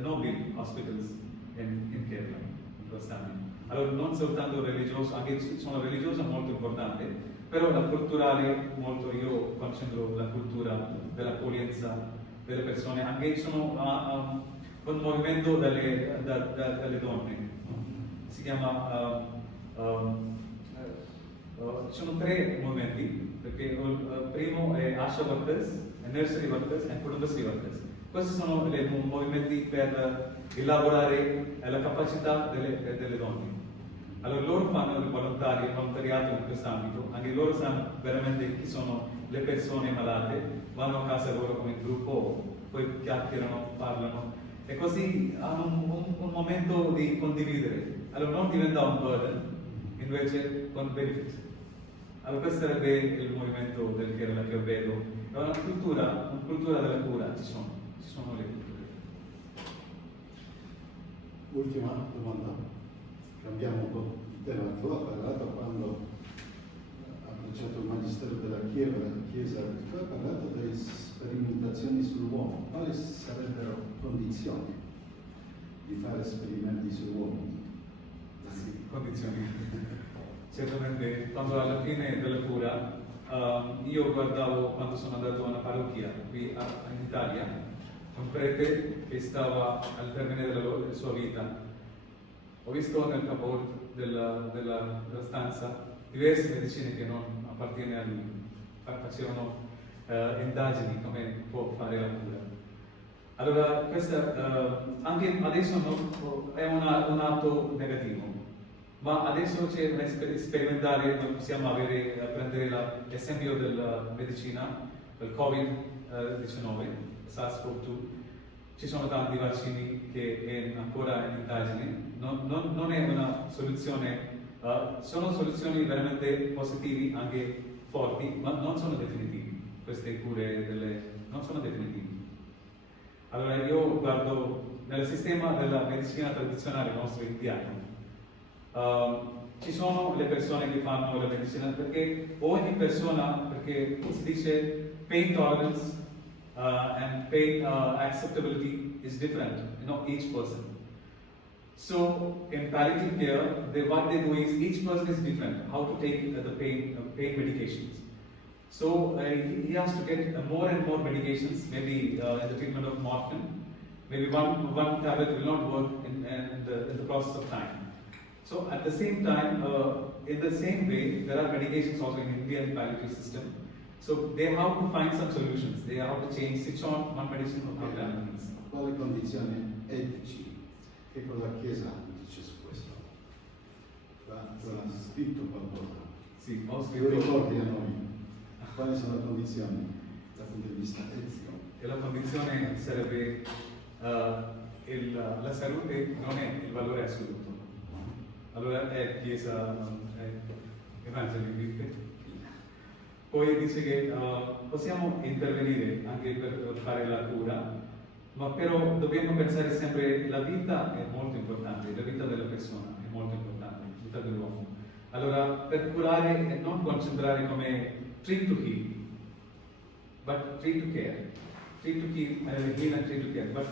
nobili hospitals in Kerala, in quest'ambito. Allora non soltanto religioso, anche sono religioso molto importante, però la culturale molto, io concentro la cultura dell'accoglienza delle persone, anche sono un movimento delle donne, si chiama, ci sono 3 movimenti, perché il primo è Asha Workers, Nursery Workers e Kudumbasri Workers. Questi sono i movimenti per elaborare la capacità delle donne. Allora loro fanno il volontariato in quest'ambito, anche loro sanno veramente chi sono le persone malate, vanno a casa loro come gruppo, poi chiacchierano, parlano e così hanno un momento di condividere. Allora non diventa un burden, invece un benefit. Allora questo sarebbe il movimento del Kerala che io vedo. È una cultura della cura, ci sono le culture. Ultima domanda, cambiamo un po' di tema. Tu hai parlato quando ha approcciato il Magistero della Chiesa, tu hai parlato delle sperimentazioni sull'uomo. Quali sarebbero condizioni di fare esperimenti sull'uomo? Sì, condizioni. Certamente, quando alla fine della cura, io guardavo quando sono andato a una parrocchia qui in Italia, un prete che stava al termine della sua vita. Ho visto nel capo della stanza diverse medicine che non appartengono a lui, facevano indagini come può fare la cura. Allora, questa anche adesso è un atto negativo, ma adesso c'è un sperimentare, noi possiamo prendere l'esempio della medicina, del Covid-19, SARS-CoV-2, ci sono tanti vaccini che è ancora in indagine, non è una soluzione, sono soluzioni veramente positive, anche forti, ma non sono definitivi, queste cure non sono definitivi. Allora io guardo nel sistema della medicina tradizionale nostro indiano, ci sono le persone che fanno la medicina perché ogni persona, perché si dice pain tolerance and pain acceptability is different, each person. So in palliative care, what they do is each person is different, how to take the pain medications. So he has to get more and more medications, maybe in the treatment of morphine. Maybe one tablet will not work in the process of time. So at the same time, in the same way, there are medications also in Indian palliative system. So they have to find some solutions. They have to change, switch on one medicine or the other. Quale condizioni etici? Che cosa la Chiesa dice su questo? Ha scritto qualcosa? Sì, ho Lo scritto. ricordi a noi? Quali sono le condizioni dal punto di vista etico? E la condizione sarebbe la salute non è il valore assoluto. Allora è Chiesa, è evangelista. Poi dice che possiamo intervenire anche per fare la cura, ma però dobbiamo pensare sempre che la vita è molto importante, la vita della persona è molto importante, la vita dell'uomo. Allora per curare e non concentrare come treat to heal, but treat to care. Treat to heal and treat to care. But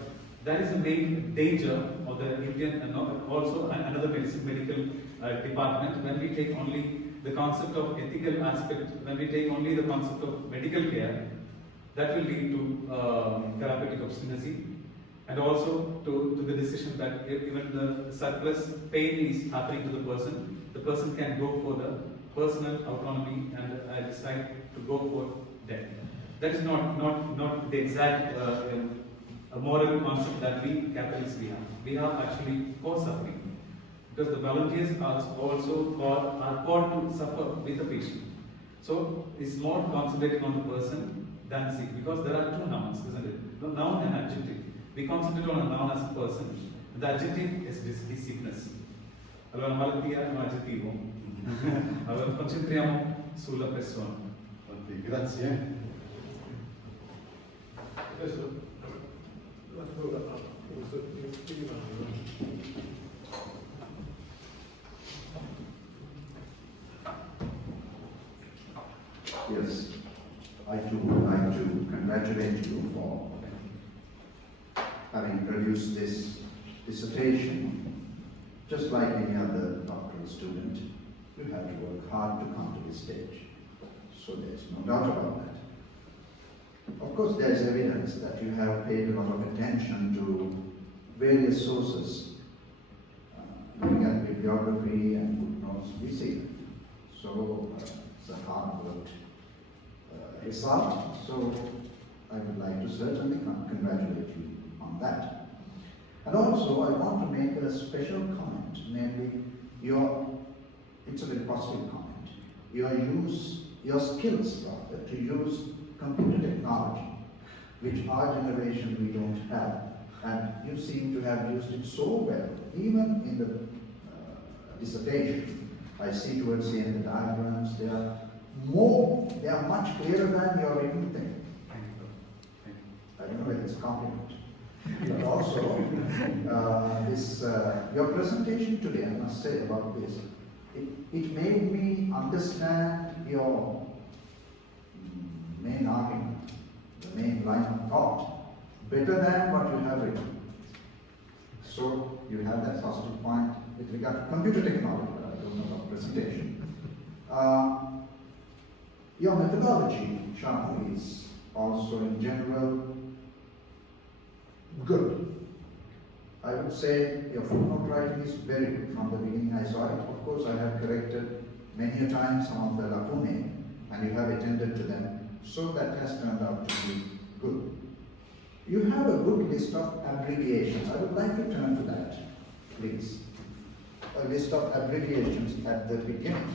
that is the main danger of the Indian and also another medical department when we take only the concept of ethical aspect, when we take only the concept of medical care, that will lead to therapeutic obstinacy and also to the decision that if even the surplus pain is happening to the person can go for the personal autonomy and decide to go for death. That is not the exact a moral concept that we Catholics we have. We have actually co-suffering. Because the volunteers are also called to suffer with the patient. So it's more concentrating on the person than sick, because there are two nouns, isn't it? The noun and adjective. We concentrate on a noun as a person. The adjective is sickness. Allora malattia è un aggettivo. Allora concentriamo sulla persona. Ok, grazie. Adesso la parola Yes, I too would like to congratulate you for having produced this dissertation. Just like any other doctoral student, you have to work hard to come to this stage. So there's no doubt about that. Of course, there is evidence that you have paid a lot of attention to various sources, looking at bibliography and footnotes, we see. So it's a hard-worked result. So I would like to certainly congratulate you on that. And also, I want to make a special comment, namely, it's a very positive comment, your skills rather, to use computer technology, which our generation we don't have, and you seem to have used it so well, even in the dissertation. I see towards the end the diagrams, they are much clearer than your written thing. I don't know whether it's a compliment. But also, your presentation today, I must say about this, it made me understand your main argument, the main line of thought, better than what you have written. So you have that positive point with regard to computer technology, but I don't know about presentation. Your methodology, Shanu, is also in general good. I would say your footnote writing is very good. From the beginning I saw it. Of course, I have corrected many a time some of the lacunae, and you have attended to them. So that has turned out to be good. You have a good list of abbreviations. I would like to turn to that, please. A list of abbreviations at the beginning.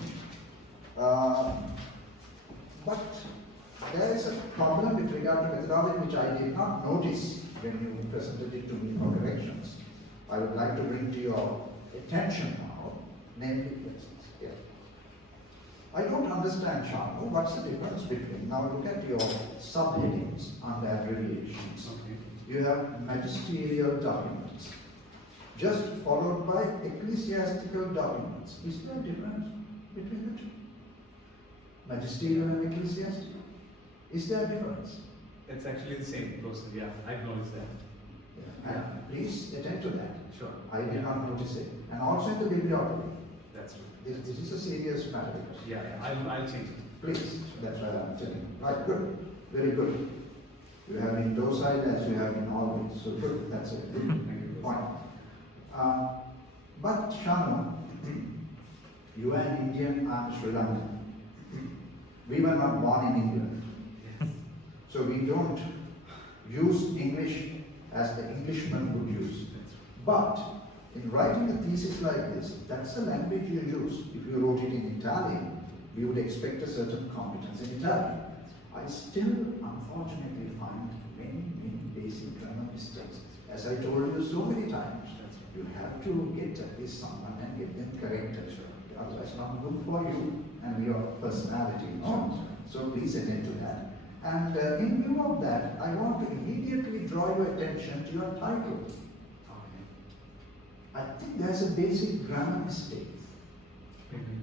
But there is a problem with regard to methodology which I did not notice when you presented it to me for corrections. I would like to bring to your attention now, namely, yeah. I don't understand, Shanu, what's the difference between, now look at your subheadings under abbreviations. Okay. You have magisterial documents, just followed by ecclesiastical documents. Is there a difference between the two? Magisterial and ecclesiastical? Is there a difference? It's actually the same process, yeah, I acknowledge that. Yeah. And please attend to that. Sure. I did not notice it. And also in the bibliography. That's true. This is a serious matter. Yeah, I'll change it. Please, that's what I'm telling you. Right, good. Very good. You have been docile as you have been always. So good, that's a good Thank you. point. But Shanu, You are an Indian, I am Sri Lankan. We were not born in England. So we don't use English as the Englishman would use. But in writing a thesis like this, that's the language you use. If you wrote it in Italian, we would expect a certain competence in Italian. I still, unfortunately, find many basic grammar mistakes. As I told you so many times, you have to get at least someone and get them corrected. Otherwise, it's not good for you and your personality. No? So please attend to that. And in view of that, I want to immediately draw your attention to your title. I think there's a basic grammar mistake.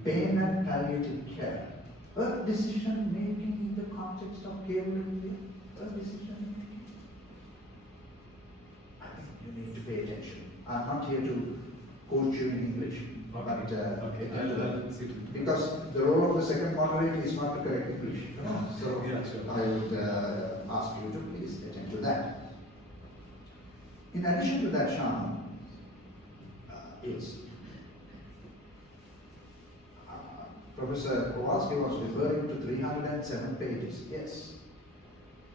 Pain and palliative care. A decision making in the context of care relief. A decision making. I think you need to pay attention. I'm not here to coach you in English. Because the role of the second moderator is not to correct English. So I would ask you to please attend to that. In addition to that, Shanu, Professor Kowalski was referring to 307 pages, yes.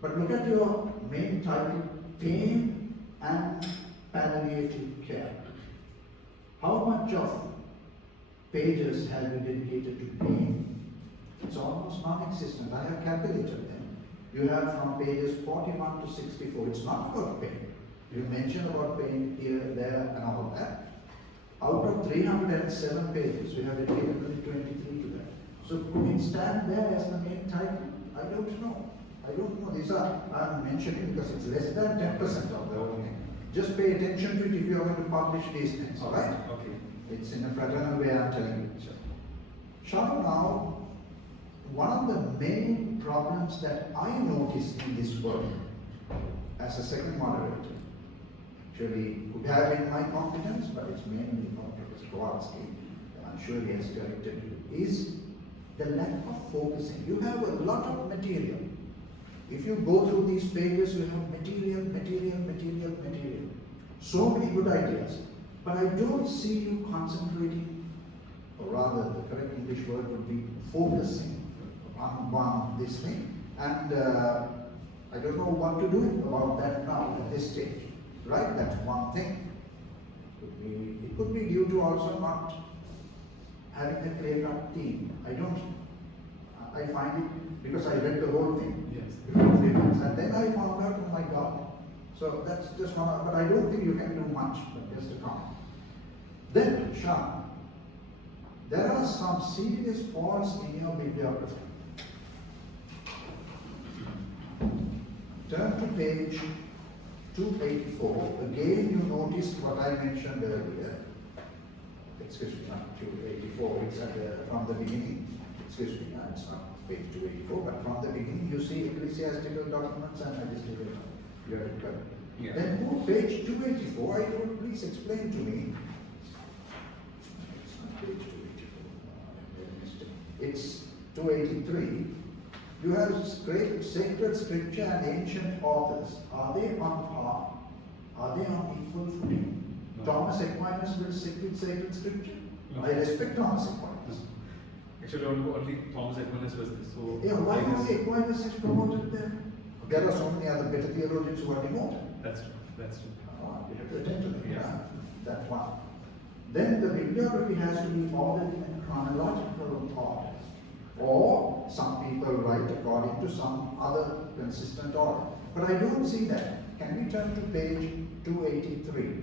But look at your main title, Pain and Palliative Care. How much of pages have you dedicated to pain? It's almost non-existent. I have calculated them. You have from pages 41 to 64. It's not about pain. You mention about pain here, there, and all that. Out of 307 pages, we have dedicated only 23 to that. So could it stand there as the main title? I don't know. These are, I'm mentioning because it's less than 10% of the whole thing. Just pay attention to it if you are going to publish these things, alright? Okay. It's in a fraternal way, I'm telling you. Shanu, now, one of the main problems that I notice in this work as a second moderator, actually could have been my competence, but it's mainly from Professor Kowalski, I'm sure he has corrected you, is the lack of focusing. You have a lot of material. If you go through these pages, you have material. So many good ideas. But I don't see you concentrating, or rather the correct English word would be focusing on this thing. And I don't know what to do about that now at this stage. Right? That's one thing. It could be due to also not having a clear-cut theme. I find it because I read the whole thing. Yes. And then I found out, oh my God. So that's just one, but I don't think you can do much, but just a comment. Then, Shanu, there are some serious faults in your bibliography. Turn to page 284. Again, you noticed what I mentioned earlier. Excuse me, not 284, it's from the beginning. Excuse me, it's not page 284, but from the beginning you see ecclesiastical documents and magisterial. You have it covered. Yeah. Then move page 284. I told, please explain to me. It's not page 284. It's 283. You have sacred scripture and ancient authors. Are they on par? Are they on equal footing? No. Thomas Aquinas will stick with sacred scripture. No. I respect Thomas Aquinas. Actually, only Thomas Aquinas was this. So Yeah, why only Aquinas is promoted there? There are so many other better theologians who are demoted. That's true. That's true. You have to attend to them. Yeah. That one. Then the bibliography has to be ordered in a chronological order. Or some people write according to some other consistent order. But I don't see that. Can we turn to page 283?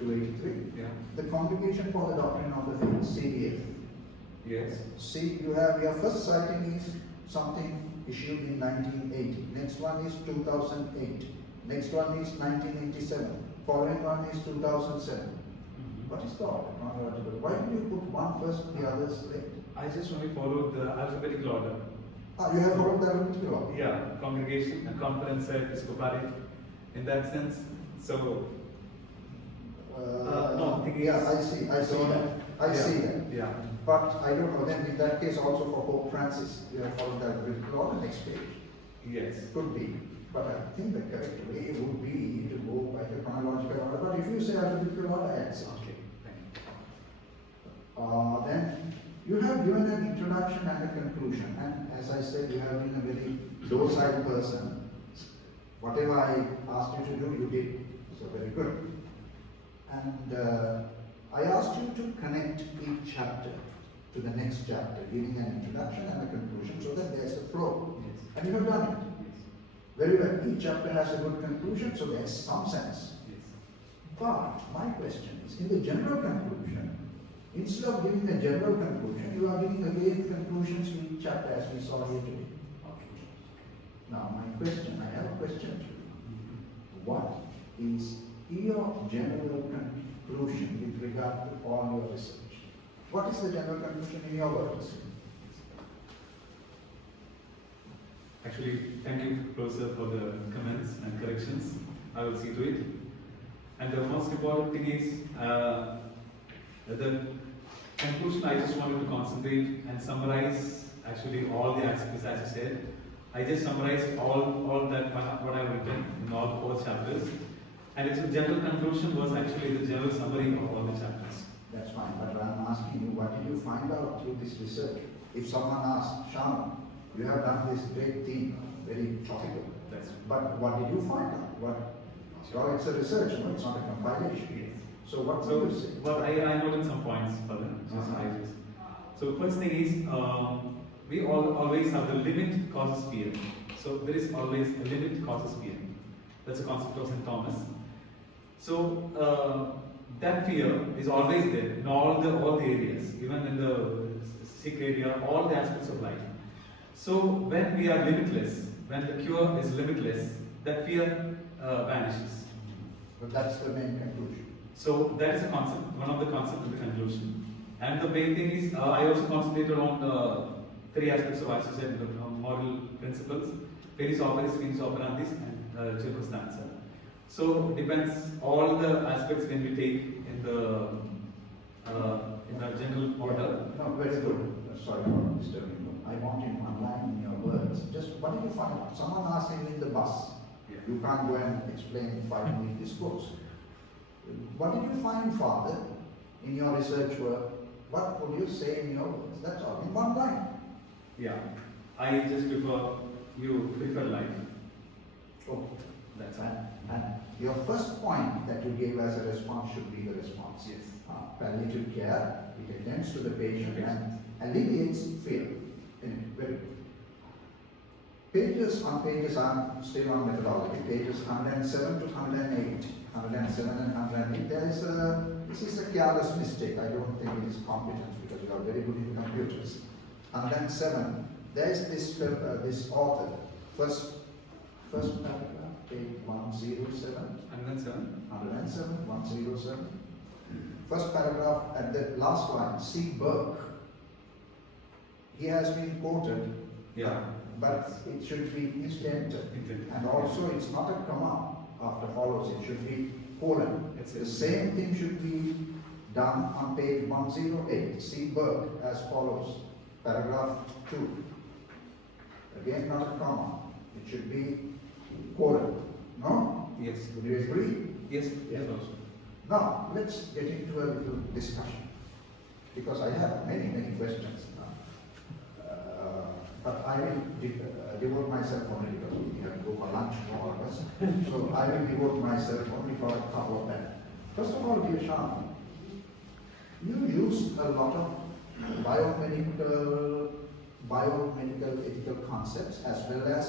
283. Yeah. The Congregation for the Doctrine of the Faith, CDF. Yes. See, you have your first citing is something issued in 1980. Next one is 2008. Next one is 1987. Following one is 2007. What is the order? Chronological. Why do you put one first and the others late? I just only followed the alphabetical order. You have followed the alphabetical order? Yeah, congregation and conference episcopalic in that sense. So, no, yeah, I see that. I see that. Yeah. But I don't know, then in that case also for Pope Francis, you have followed the alphabetical order next page. Yes. Could be. But I think the correct way would be to go by the chronological order. But if you alphabetical order, I accept. Okay, thank you. Then you have given an introduction and a conclusion, and as I said, you have been a very docile person. Whatever I asked you to do, you did. So very good. And I asked you to connect each chapter to the next chapter, giving an introduction and a conclusion so that there's a flow. Yes. And you have done it. Yes. Very well. Each chapter has a good conclusion, so there's some sense. Yes. But my question is, in the general conclusion, instead of giving a general conclusion, you are giving again conclusions to each chapter as we saw here today. Okay. Now my question, I have a question to you. What is your general conclusion with regard to all your research? What is the general conclusion in your words? Actually, thank you, Professor, for the comments and corrections. I will see to it. And the most important thing is the conclusion. I just wanted to concentrate and summarize actually all the aspects, as you said. I just summarized all that what I've written in all 4 chapters. And its general conclusion was actually the general summary of all the chapters. That's fine, but I'm asking you, what did you find out through this research? If someone asks, Shanu, you have done this great thing, very topical. That's But what did you find out? Well, it's a research, no? It's not a compilation. So what so. would you say? Well, I noted some points for them. So first thing is, we always have the limit causes fear. So there is always a limit causes fear. That's a concept of St. Thomas. So that fear is always there in all the areas, even in the sick area, all the aspects of life. So when we are limitless, when the cure is limitless, that fear vanishes. But that's the main conclusion. So that is a concept, one of the concepts of the conclusion. And the main thing is, I also concentrated on 3 aspects of, as I said, the moral principles: peris operis, finis operandis, and circumstantia. So it depends all the aspects when we take in the general order. No, very good. Sorry for disturbing you. I want in one line in your words. Just what did you find out? Someone asked you in the bus. Yeah. You can't go and explain 5-minute discourse. What did you find, Father, in your research work? What would you say in your words? That's all, in one line. Yeah, I just prefer life. Oh, That's and, all. and your first point that you gave as a response should be the response. Yes. Palliative care, it attends to the patient and alleviates fear. Very good. Pages are still on methodology, pages 107 to 108. 107 and 108, this is a careless mistake. I don't think it is competence because you are very good in computers. 107, there is this author, first paragraph, page 107. And then 7. 107, 107. First paragraph at the last line, C. Burke. He has been quoted, Yeah. but it should be indented. Indented. And also it's not a comma after follows, it should be colon. It's The same thing should be done on page 108. C. Burke as follows, paragraph 2. Again, not a comma. It should be colon. No? Yes. Would you agree? Yes. Yes. Also. Now, let's get into a little discussion, because I have many questions now. But I will devote myself only because we have to go for lunch for all of us. So I will devote myself only for a couple of minutes. First of all, dear Shanu, you use a lot of biomedical ethical concepts as well as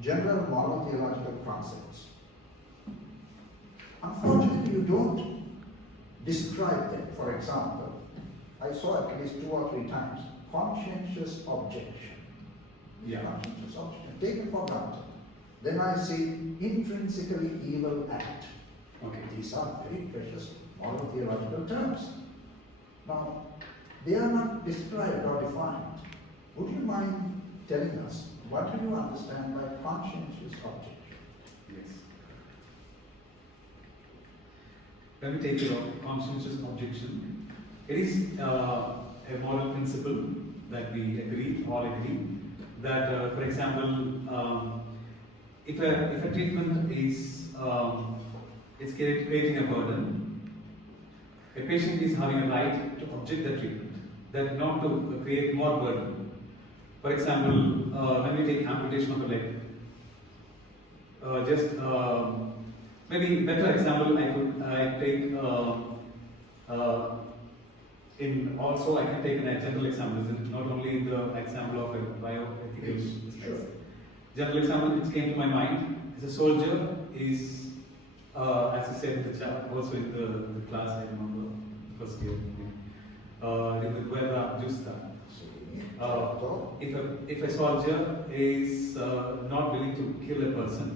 general moral theological concepts. Unfortunately, you don't describe them. For example, I saw at least 2 or 3 times conscientious objection. Yeah. Conscientious objection. Take it for granted. Then I see intrinsically evil act. Okay. These are very precious moral theological terms. Now, they are not described or defined. Would you mind telling us what do you understand by conscientious objection? Yes. When we take it of conscientious objection, it is a moral principle that we all agree, that for example, if a treatment is it's creating a burden. A patient is having a right to object the treatment, that not to create more burden. For example, when we take amputation of a leg, maybe better example I take in also I can take a general example, not only the example of a bioethical. Yes, sure. General example which came to my mind is a soldier is, as I said in the chat, also in the class I remember first year, in the Guerra Justa. If a soldier is not willing to kill a person,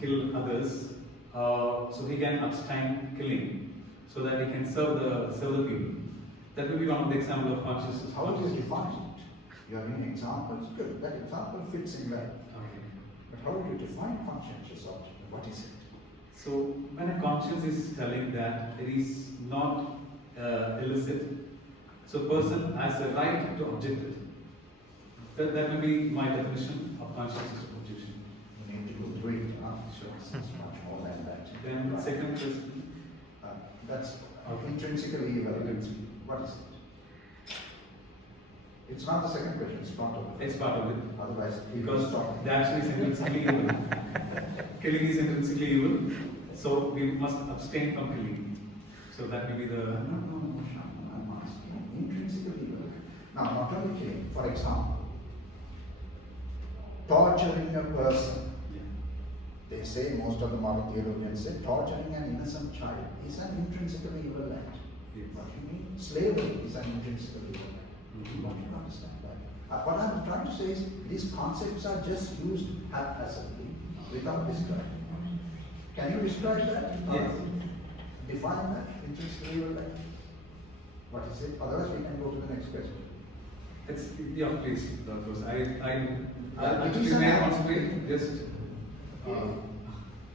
kill others, so he can abstain killing, so that he can serve the people. That will be one of the example of consciousness. How do you define it? You are giving examples. Good. That example fits in well. Okay. But how do you define conscientious object? What is it? So when a conscience is telling that it is not illicit, so person has the right to object it. That will be my definition of consciousness of objection. You need to go through it. Sure. It's much more than that. Then Right. second question. That's Okay. intrinsically evil. What is it? It's not the second question, it's part of it. It's part of it. Otherwise, he will Because stop. the action is intrinsically evil. Killing is intrinsically evil, so we must abstain from killing. So that will be the. No, Shanu, I'm asking. Intrinsically evil. Now, not only killing, for example, torturing a person. They say, most of the modern theologians say, torturing an innocent child is an intrinsically evil act. Yes. What do you mean? Slavery is an intrinsically evil act. What do you understand that? What I'm trying to say is, these concepts are just used haphazardly without describing. Can you describe that? Yes. Define that intrinsically evil act. What is it? Otherwise, we can go to the next question. It's please, because I Yeah, it actually is an may act. concentrate just.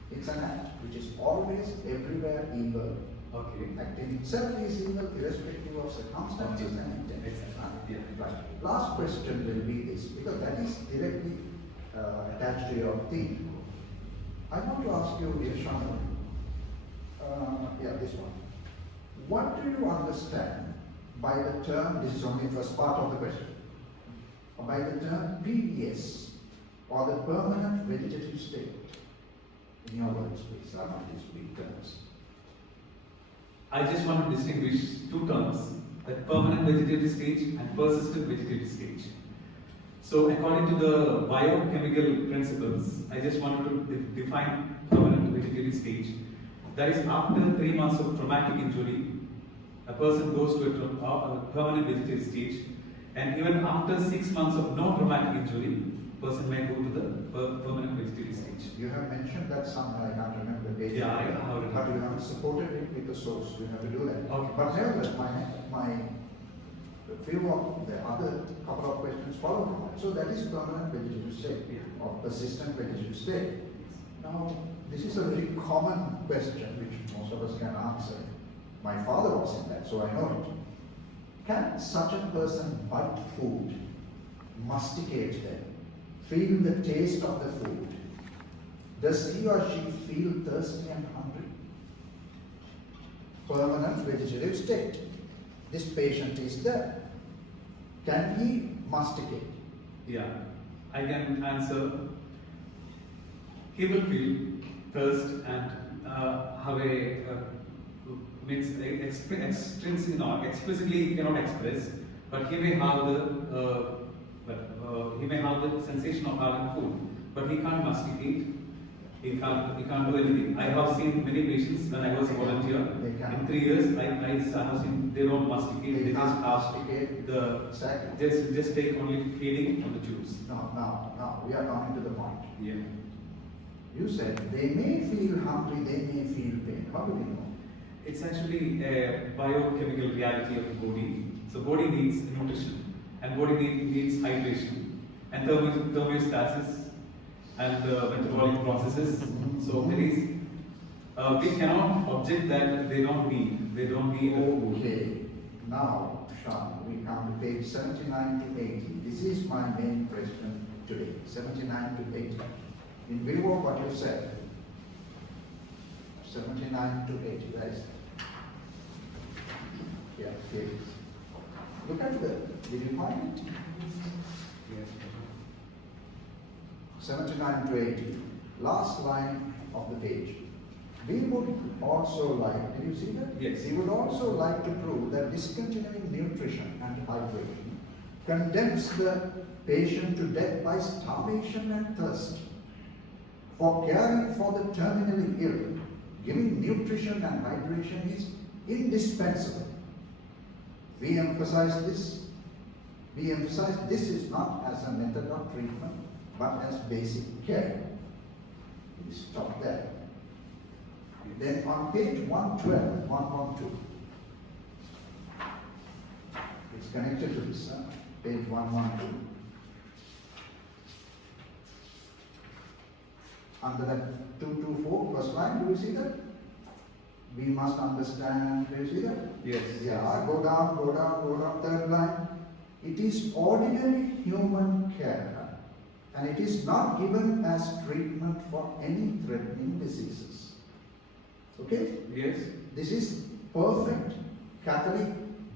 It's an act which is always everywhere evil. Okay. Act in itself is evil irrespective of circumstances and intention. Exactly. Yeah. Right. Last question will be this, because that is directly attached to your theme. I want to ask you, dear Shanu, this one. What do you understand by the term, this is only the first part of the question, by the term PVS, or the permanent vegetative state? In your words, please, are not these big terms. I just want to distinguish two terms, that permanent vegetative stage and persistent vegetative stage. So according to the biochemical principles, I just wanted to define permanent vegetative stage. That is, after 3 months of traumatic injury, a person goes to a permanent vegetative stage, and even after 6 months of no traumatic injury, person may go to the permanent vegetative stage. You have mentioned that somewhere, I can't remember the page. Yeah, I have it. But you have supported it with the source, you have to do that. Okay. But nevertheless, my few of the other couple of questions follow from that. So that is permanent vegetative state, Yeah. or persistent vegetative state. Now, this is a very common question which most of us can answer. My father was in that, so I know it. Can such a person bite food, masticate them, feel the taste of the food? Does he or she feel thirsty and hungry? Permanent vegetative state. This patient is there. Can he masticate? Yeah, I can answer. He will feel thirst and have a means extrinsic, no, explicitly he cannot express, but he may have the sensation of having food, but he can't masticate. He can't do anything. I have seen many patients when I was a volunteer. In 3 years, I have seen they don't masticate. They just masticate the exactly. just take only feeding from the juice. Now, we are coming to the point. Yeah. You said they may feel hungry, they may feel pain. How do we know? It's actually a biochemical reality of the body. So body needs nutrition, and body needs hydration, and thermostasis, and metabolic processes. So it is. We cannot object that they don't need. They don't need. Okay. Now, Shanu, we come to page 79 to 80. This is my main question today. 79 to 80. In view of what you said, 79 to 80, where is that? Yeah, here it is. Look at did you find it? Yes. 79 to 80, last line of the page. We would also like, did you see that? Yes. We would also like to prove that discontinuing nutrition and hydration condemns the patient to death by starvation and thirst. For caring for the terminally ill, giving nutrition and hydration is indispensable. We emphasize this is not as a method of treatment, but as basic care. We stop there. Then on page 112, 112, it's connected to this, page 112. Under that 224, first line, do you see that? We must understand, do you see that? Yes. Yeah, go down, third line. It is ordinary human care, and it is not given as treatment for any threatening diseases. Okay? Yes. This is perfect Catholic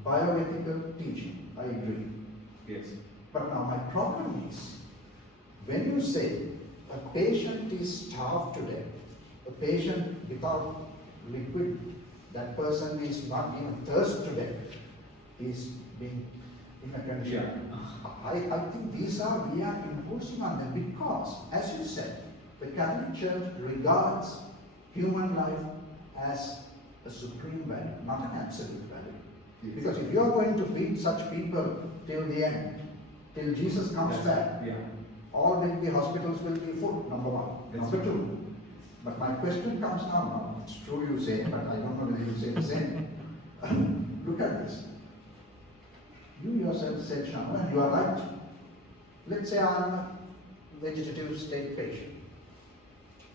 bioethical teaching, I agree. Yes. But now my problem is, when you say a patient is starved to death, a patient without liquid, that person is not even thirst to death, is being in a condition. Yeah. I think we are imposing on them because, as you said, the Catholic Church regards human life as a supreme value, not an absolute value. Because if you are going to feed such people till the end, till Jesus comes back, Yeah. all the hospitals will be full, number one. That's Number right. two, but my question comes now, it's true you say, but I don't know whether you say the same. Look at this. You yourself said, Shanu, and you are right. Let's say I am a vegetative state patient.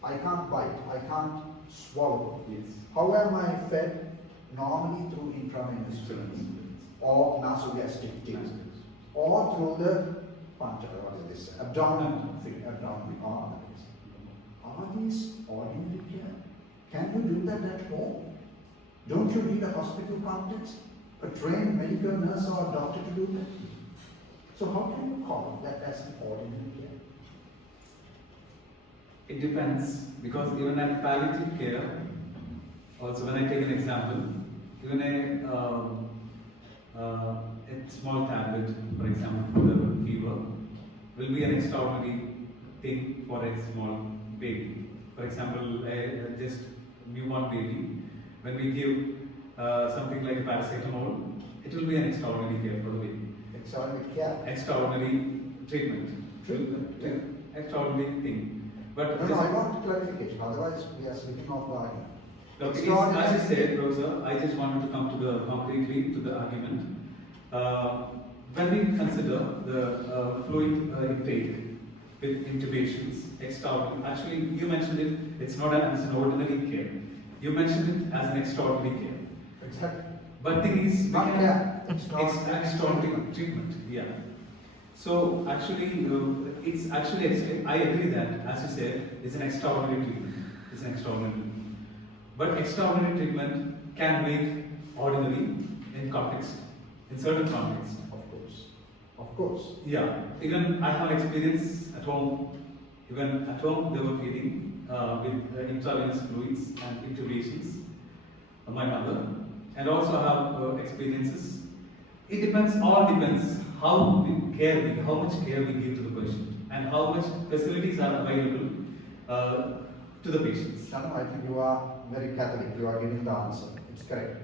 I can't bite, I can't swallow. Yes. How am I fed? Normally through intravenous tubes or nasogastric tubes, or through the abdominal arteries. Are these ordinary care? Can you do that at home? Don't you need a hospital context, a trained medical nurse or a doctor to do that? So how can you call that as an ordinary care? It depends, because even at palliative care, also when I take an example, even a small tablet, for example, for the fever, will be an extraordinary thing for a small baby. For example, just newborn baby, when we give something like paracetamol, it will be an extraordinary care for the baby. Extraordinary care. Extraordinary treatment. Extraordinary thing. But No, I want clarification, otherwise we are speaking of the argument. okay, as I said, Professor, I just wanted to come to the concretely to the argument. When we consider the fluid intake with intubations, extraordinary. Actually, you mentioned it. It's not as an ordinary care. You mentioned it as an extraordinary care. Exactly. But thing is, Not care. extraordinary treatment. Yeah. So actually, it's actually I agree that, as you said, it's an extraordinary treatment. It's an extraordinary treatment. But extraordinary treatment can make ordinary in context, in certain contexts. Of course. Yeah. Even I have experience at home. Even at home, they were feeding with intravenous fluids and intubations. My mother, and also have experiences. It depends. All depends how much care we give to the patient, and how much facilities are available to the patients. Shanu, I think you are very Catholic. You are giving the answer. It's correct.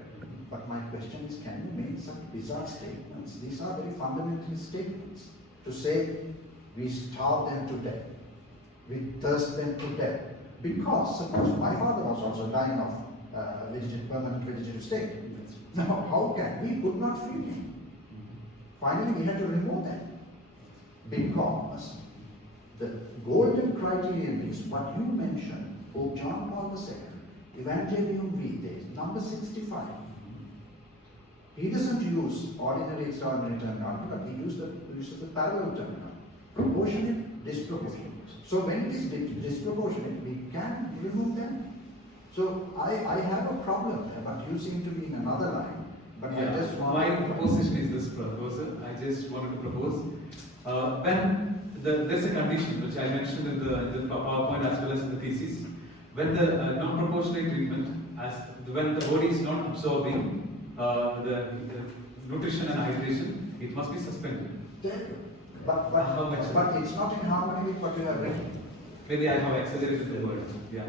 But my question is, can you make some bizarre statements? These are very fundamental statements. To say we starve them to death, we thirst them to death. Because suppose my father was also dying of permanent vegetative state. Now, how can we could not feed him? Finally, we had to remove that. Because the golden criterion is what you mentioned, Pope John Paul II, Evangelium Vitae, number 65. He doesn't use ordinary, extraordinary terminology, but he uses the parallel terminology. Proportionate, disproportionate. So when it is disproportionate, we can remove them. So I have a problem, but you seem to be in another line. But I just want my proposition is this proposal. I just wanted to propose when there's a condition which I mentioned in the PowerPoint as well as in the thesis. When the non-proportionate treatment, when the body is not absorbing the nutrition and hydration, it must be suspended. But How much? it's not in harmony with what you have written. Maybe I have exaggerated the word. Yeah.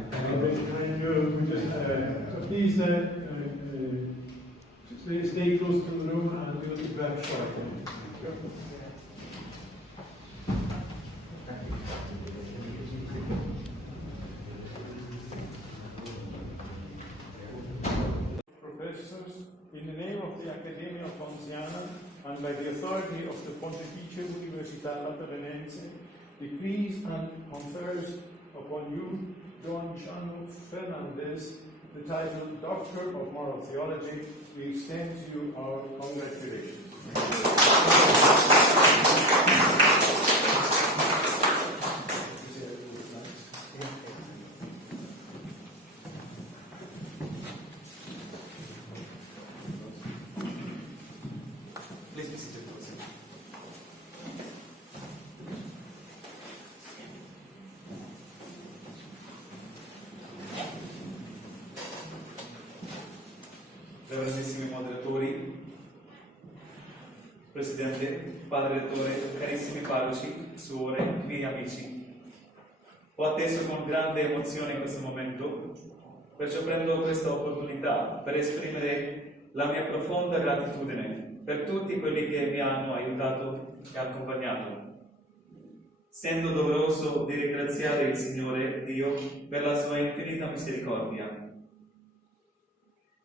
Please stay close to the room and we'll be back shortly. Professors, in the name of the Accademia Alfonsiana and by the authority of the Pontificia Università Lateranense, decrees and confers upon you, Don Shanu Fernandez, the title Doctor of Moral Theology. We extend to you our congratulations. Please be seated. Reverendissimi moderatori, Presidente, Padre Rettore, carissimi parroci, suore, miei amici. Ho atteso con grande emozione questo momento, perciò prendo questa opportunità per esprimere la mia profonda gratitudine per tutti quelli che mi hanno aiutato e accompagnato, sento doveroso di ringraziare il Signore Dio per la sua infinita misericordia.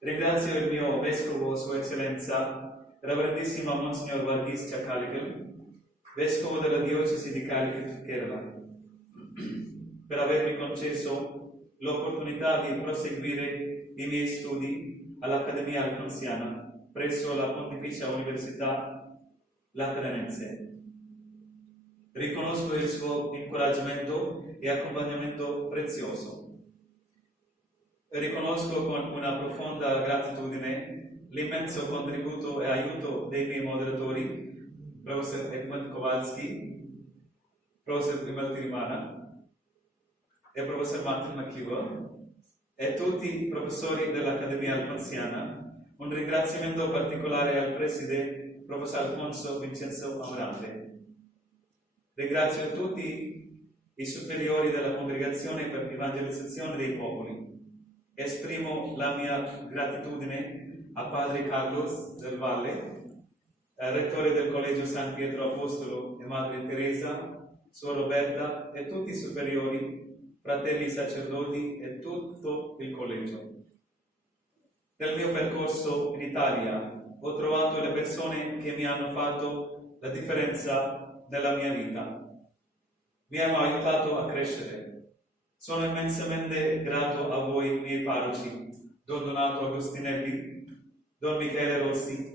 Ringrazio il mio Vescovo, Sua Eccellenza, Reverendissimo Monsignor Varghese Calical, Vescovo della Diocesi di Calicut, Kerala, per avermi concesso l'opportunità di proseguire i miei studi all'Accademia Alfonsiana presso la Pontificia Università Lateranense. Riconosco il suo incoraggiamento e accompagnamento prezioso. Riconosco con una profonda gratitudine l'immenso contributo e aiuto dei miei moderatori, Professor Ekman Kowalski, Professor Vimal Tirimana e Professor Martin McKeever e tutti i professori dell'Accademia Alfonsiana. Un ringraziamento particolare al preside Professor Alfonso Vincenzo Amarante. Ringrazio tutti i superiori della Congregazione per l'Evangelizzazione dei Popoli. Esprimo la mia gratitudine a Padre Carlos del Valle, Rettore del Collegio San Pietro Apostolo e Madre Teresa, Suor Roberta e tutti i superiori, fratelli sacerdoti e tutto il collegio. Nel mio percorso in Italia ho trovato le persone che mi hanno fatto la differenza nella mia vita. Mi hanno aiutato a crescere. Sono immensamente grato a voi, miei parroci, Don Donato Agostinelli, Don Michele Rossi,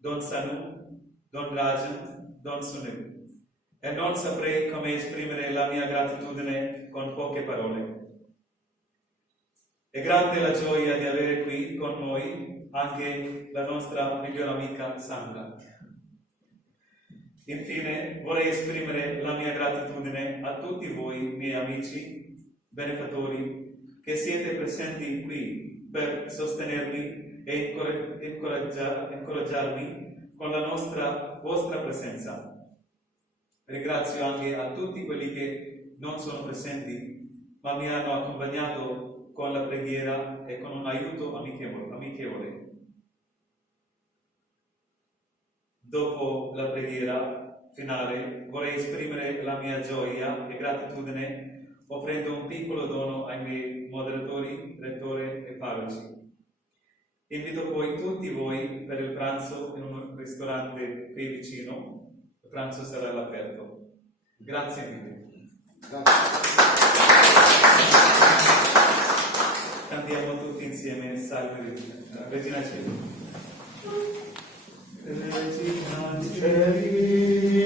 Don Shanu, Don Rajan, Don Sunil. E non saprei come esprimere la mia gratitudine con poche parole. È grande la gioia di avere qui con noi anche la nostra migliore amica Sandra. Infine vorrei esprimere la mia gratitudine a tutti voi, miei amici, benefattori, che siete presenti qui per sostenermi e incoraggiarmi con la vostra presenza. Ringrazio anche a tutti quelli che non sono presenti, ma mi hanno accompagnato con la preghiera e con un aiuto amichevole. Dopo la preghiera finale vorrei esprimere la mia gioia e gratitudine offrendo un piccolo dono ai miei moderatori, rettore e parroci. Invito poi tutti voi per il pranzo in un ristorante qui vicino. Il pranzo sarà all'aperto. Grazie mille. Cantiamo tutti insieme Salve Regina Cieli. Regina Cieli.